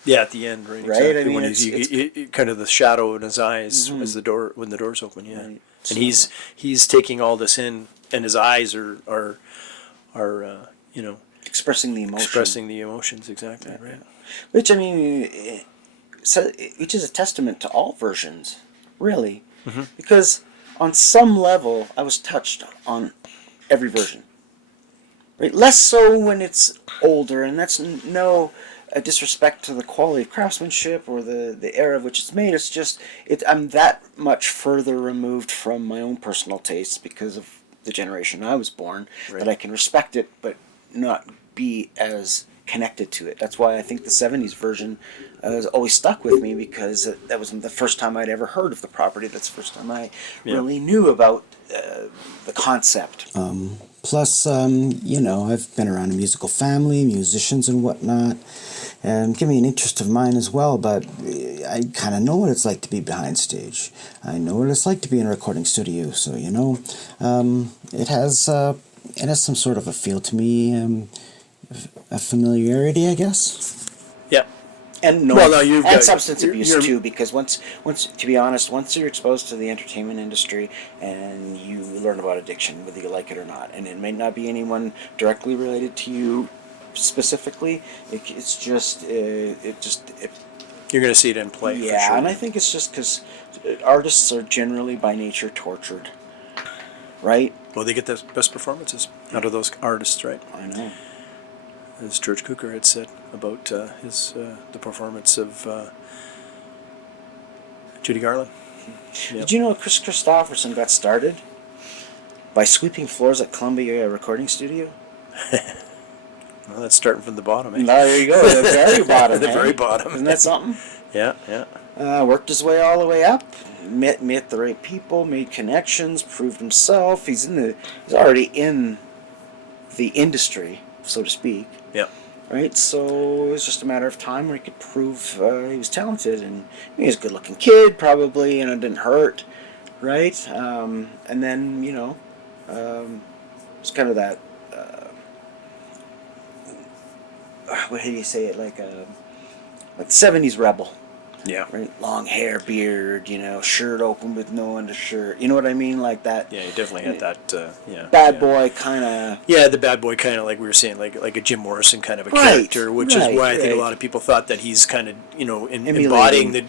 Yeah, at the end, right? Right. Exactly. I mean, when it's kind of the shadow in his eyes as when the door's open. Yeah, right. And he's taking all this in. And his eyes are expressing the emotion. Expressing the emotions, exactly. Yeah. Right. Which, I mean, which is a testament to all versions, really, because on some level I was touched on every version. Right, less so when it's older, and that's no disrespect to the quality of craftsmanship or the era of which it's made. It's just I'm that much further removed from my own personal tastes because of the generation I was born, that I can respect it but not be as connected to it. That's why I think the 70s version has always stuck with me, because that was the first time I'd ever heard of the property. That's the first time I really knew about the concept. Plus, I've been around a musical family, musicians and whatnot, and give me an interest of mine as well, but I kind of know what it's like to be behind stage. I know what it's like to be in a recording studio, so, it has some sort of a feel to me, a familiarity, I guess. Yeah. And substance abuse too, because once to be honest, once you're exposed to the entertainment industry and you learn about addiction, whether you like it or not, and it may not be anyone directly related to you specifically, it's just you're going to see it in play. Yeah, for sure. And I think it's just because artists are generally by nature tortured, right? Well, they get the best performances out of those artists, right? I know. As George Cukor had said about the performance of Judy Garland. Yep. Did you know Kris Kristofferson got started by sweeping floors at Columbia Recording Studio. Well, that's starting from the bottom. Eh? There you go, the very bottom. The eh? very bottom. Isn't that something? Yeah, yeah. Worked his way all the way up, met the right people, made connections, proved himself. He's already in the industry, so to speak. Yeah. Right, so it was just a matter of time where he could prove he was talented, and he was a good-looking kid, probably, and it didn't hurt, right? And then it's kind of that. What do you say it like the '70s rebel. Yeah. Right, long hair, beard, shirt open with no undershirt. You know what I mean, like that. Yeah, you definitely had that. Yeah. Bad boy kind of. Yeah, the bad boy kind of like we were saying, like a Jim Morrison kind of a Right, character, which is why I think a lot of people thought that he's kind of embodying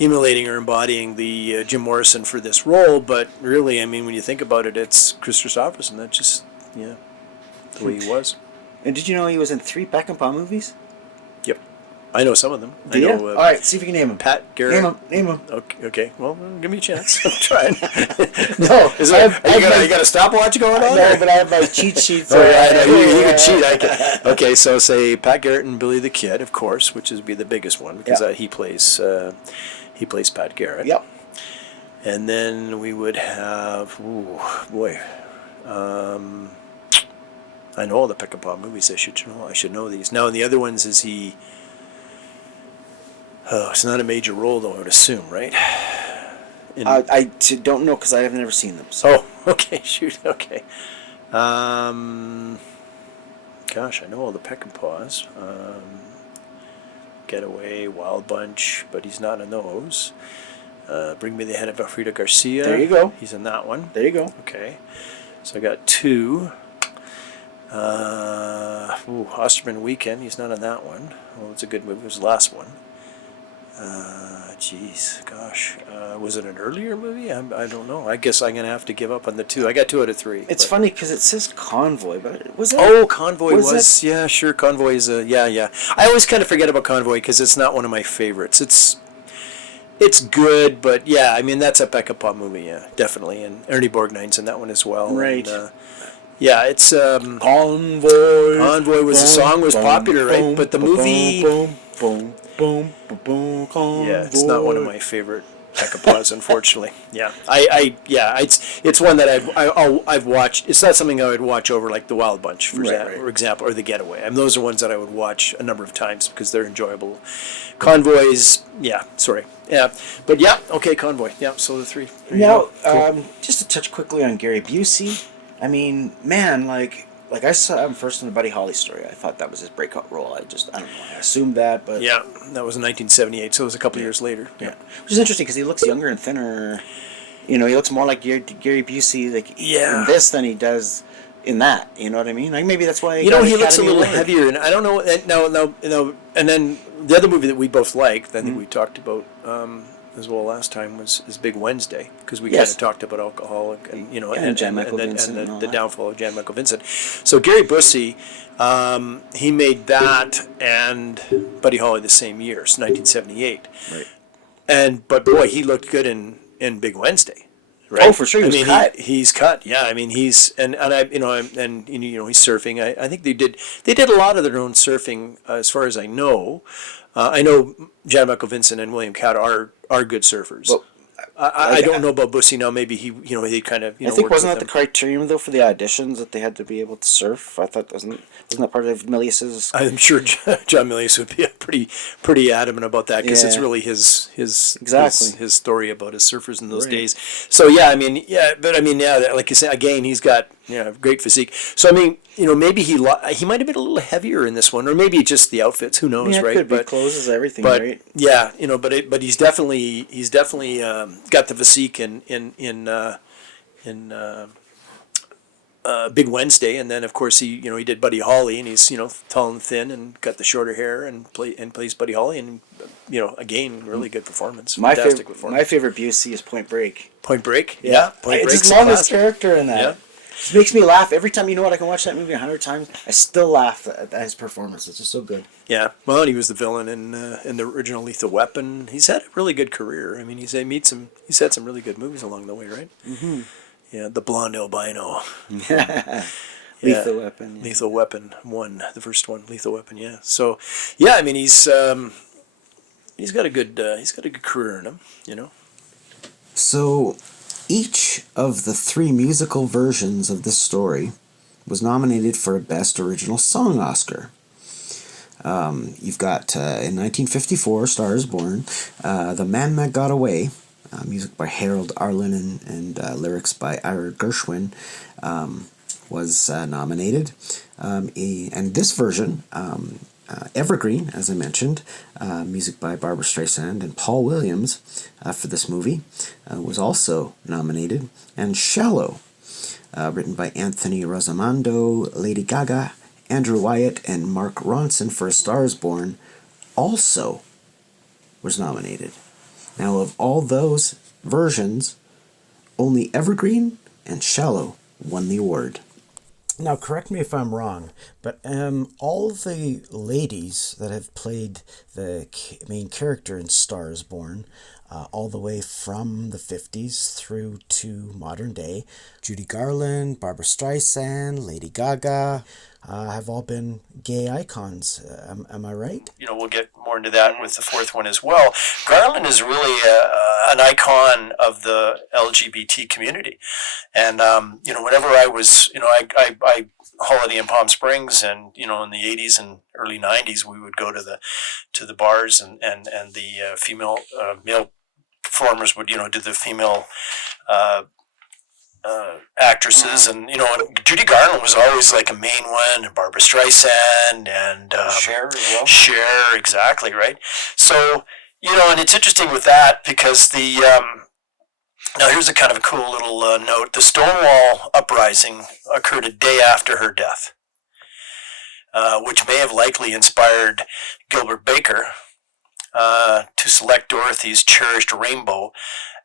emulating or embodying the Jim Morrison for this role. But really, I mean, when you think about it, it's Kris Kristofferson. That's just the way he was. And did you know he was in 3 Peckinpah movies? Yep, I know some of them. Do you? All right, see if you can name them. Pat Garrett. Name them. Okay. Well, give me a chance. I'm trying. No, Is it, you got a stopwatch going on? No, but I have my cheat sheets. Oh, yeah, you can cheat. Okay, so say Pat Garrett and Billy the Kid, of course, which would be the biggest one because he plays Pat Garrett. Yep. And then we would have, I know all the Peckinpah movies. I should know these. Now, in the other ones, is he? Oh, it's not a major role, though. I would assume, right? I don't know because I have never seen them. So. Oh, okay. Shoot. Okay. Gosh, I know all the Peckinpahs. Getaway, Wild Bunch, but he's not in those. Bring Me the Head of Alfredo Garcia. There you go. He's in that one. There you go. Okay. So I got 2. Osterman Weekend. He's not in that one. Well, it's a good movie. It was the last one. Was it an earlier movie? I don't know. I guess I'm gonna have to give up on the 2. I got 2 out of 3. It's funny because it says Convoy, but was it? Oh, Convoy was yeah, sure. Convoy is yeah. I always kind of forget about Convoy because it's not one of my favorites. It's good, but yeah, I mean that's a Peckinpah movie, yeah, definitely, and Ernie Borgnine's in that one as well. Right. And, yeah, it's Convoy. Convoy was the song was popular, right? But the movie, Convoy. yeah, it's not one of my favorite Peckinpahs, unfortunately. Yeah, it's one that I've watched. It's not something I would watch over like the Wild Bunch, for example, or the Getaway. I mean, those are ones that I would watch a number of times because they're enjoyable. Convoys, but yeah, okay, Convoy, yeah. So the 3. Now, just to touch quickly on Gary Busey. I mean, man, like I saw him first in the Buddy Holly story. I thought that was his breakout role. I don't know. I assumed that, but yeah, that was in 1978, so it was a couple of years later. Yeah, which is interesting because he looks younger and thinner. He looks more like Gary Busey in this than he does in that. You know what I mean? Like maybe that's why he looks a little heavier, and I don't know. No, and then the other movie that we both liked, I think we talked about as well last time is Big Wednesday because we kind of talked about alcohol and and Jan Michael Vincent and the downfall of Jan Michael Vincent. So Gary Busey, he made that and Buddy Holly the same year, so 1978. Right. But boy, he looked good in Big Wednesday. Right? Oh, for sure. Cut. He's cut. Yeah, I mean he's and he's surfing. I think they did a lot of their own surfing as far as I know. I know Jan Michael Vincent and William Catt are good surfers. Well, I don't know about Busey now. Maybe he kind of I think wasn't that the criterion though for the auditions that they had to be able to surf? I thought wasn't that part of Milius's? I'm sure John Milius would be pretty adamant about that because it's really his story about his surfers in those days. So like you said, again he's got great physique. So I mean maybe he might have been a little heavier in this one, or maybe just the outfits. Who knows, right? Could be clothes is everything, but, right? Yeah, but he's definitely got the physique in Big Wednesday, and then of course he did Buddy Holly, and he's tall and thin and got the shorter hair and plays Buddy Holly, and again really good performance. My favorite Busey is Point Break. Point Break, yeah. Point Break's just love his character in that. Yeah. It makes me laugh every time. You know what? I can watch that movie 100 times. I still laugh at his performance. It's just so good. Yeah. Well, he was the villain in the original Lethal Weapon. He's had a really good career. I mean, he's had some really good movies along the way, right? Mm-hmm. Yeah, the blonde albino. Lethal Weapon. Yeah. Lethal Weapon 1, the first one, Lethal Weapon. Yeah. So, yeah, I mean, he's got a good career in him, you know. So, each of the 3 musical versions of this story was nominated for a Best Original Song Oscar. You've got, in 1954, Star is Born, The Man That Got Away, music by Harold Arlen and lyrics by Ira Gershwin, was nominated. And this version, Evergreen, as I mentioned, music by Barbra Streisand and Paul Williams for this movie, was also nominated. And Shallow, written by Anthony Rosamando, Lady Gaga, Andrew Wyatt, and Mark Ronson for A Star is Born, also was nominated. Now, of all those versions, only Evergreen and Shallow won the award. Now, correct me if I'm wrong, but all the ladies that have played the main character in Star is Born, all the way from the 50s through to modern day, Judy Garland, Barbra Streisand, Lady Gaga, have all been gay icons. Am I right? You know, we'll get more into that with the fourth one as well. Garland is really an icon of the LGBT community. And, you know, whenever I was, you know, I holiday in Palm Springs, and, you know, in the 80s and early 90s, we would go to the bars, and the female, male performers would, you know, do the female actresses, and, you know, Judy Garland was always like a main one, and Barbra Streisand, and Cher as well. Cher, exactly, right? So, you know, and it's interesting with that because the now here's a kind of a cool little note. The Stonewall Uprising occurred a day after her death, which may have likely inspired Gilbert Baker to select Dorothy's cherished rainbow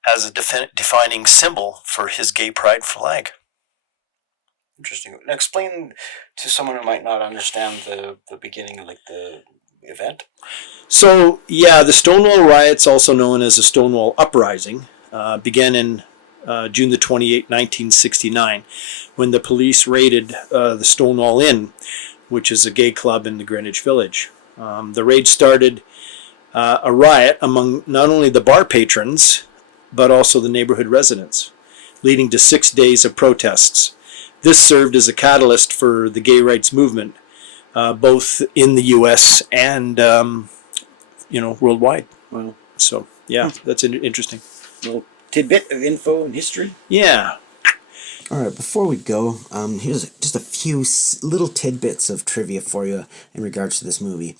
as a defining symbol for his gay pride flag. Interesting. Now explain to someone who might not understand the beginning of, like, the event. So, yeah, the Stonewall Riots, also known as the Stonewall Uprising, began in June the 28th, 1969, when the police raided the Stonewall Inn, which is a gay club in the Greenwich Village. The raid started a riot among not only the bar patrons, but also the neighborhood residents, leading to 6 days of protests. This served as a catalyst for the gay rights movement, both in the U.S. and, you know, worldwide. Well, so, yeah, that's interesting. little tidbit of info and history. Yeah. All right, before we go, here's just a few little tidbits of trivia for you in regards to this movie.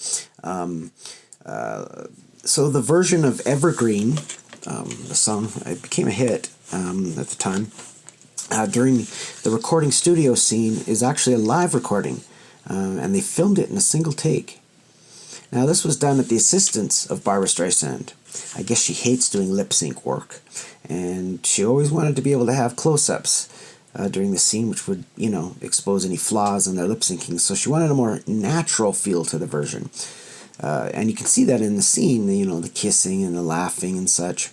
So the version of Evergreen, the song, it became a hit at the time. During the recording studio scene is actually a live recording, and they filmed it in a single take. Now, this was done at the assistance of Barbra Streisand. I guess she hates doing lip sync work, and she always wanted to be able to have close-ups during the scene, which would, you know, expose any flaws in their lip syncing. So she wanted a more natural feel to the version. And you can see that in the scene, you know, the kissing and the laughing and such.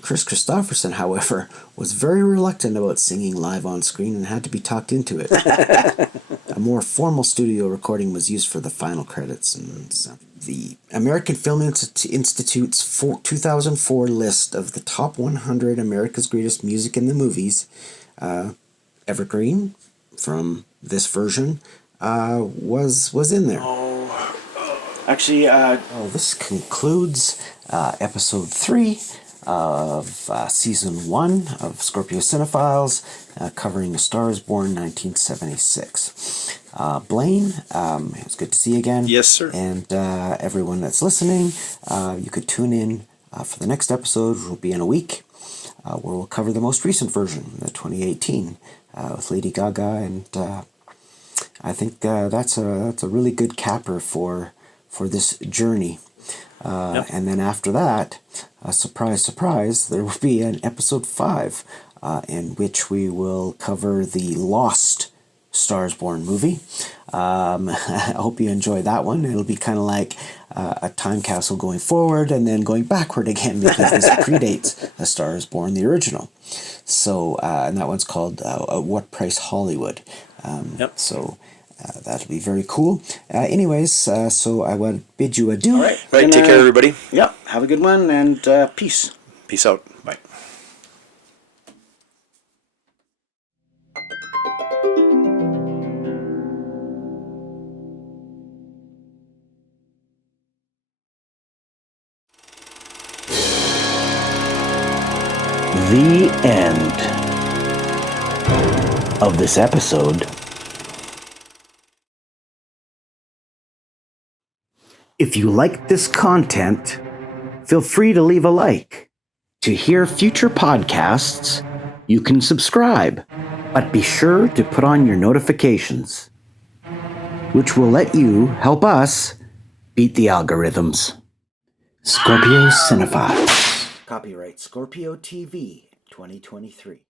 Kris Kristofferson, however, was very reluctant about singing live on screen and had to be talked into it. A more formal studio recording was used for the final credits. And so. The American Film Institute's 2004 list of the top 100 America's Greatest Music in the Movies, Evergreen, from this version, was in there. Actually, This concludes episode 3 of season 1 of Scorpio Cinephiles, covering A Star is Born 1976. Blaine, it was good to see you again. Yes, sir. And everyone that's listening, you could tune in for the next episode, which will be in a week, where we'll cover the most recent version, the 2018, with Lady Gaga, and I think that's a really good capper for this journey. Yep. And then after that, surprise, surprise, there will be an episode 5 in which we will cover the Lost Star is Born movie. I hope you enjoy that one. It'll be kind of like a time capsule going forward and then going backward again, because this predates A Star is Born, the original. So, and that one's called What Price Hollywood. Yep. So that'll be very cool. Anyways, so I will bid you adieu. All right. Right. Take care, everybody. Yeah. Have a good one, and peace. Peace out. Bye. The end of this episode. If you like this content, feel free to leave a like. To hear future podcasts, you can subscribe, but be sure to put on your notifications, which will let you help us beat the algorithms. Scorpio Cinephiles. Copyright Scorpio TV 2023.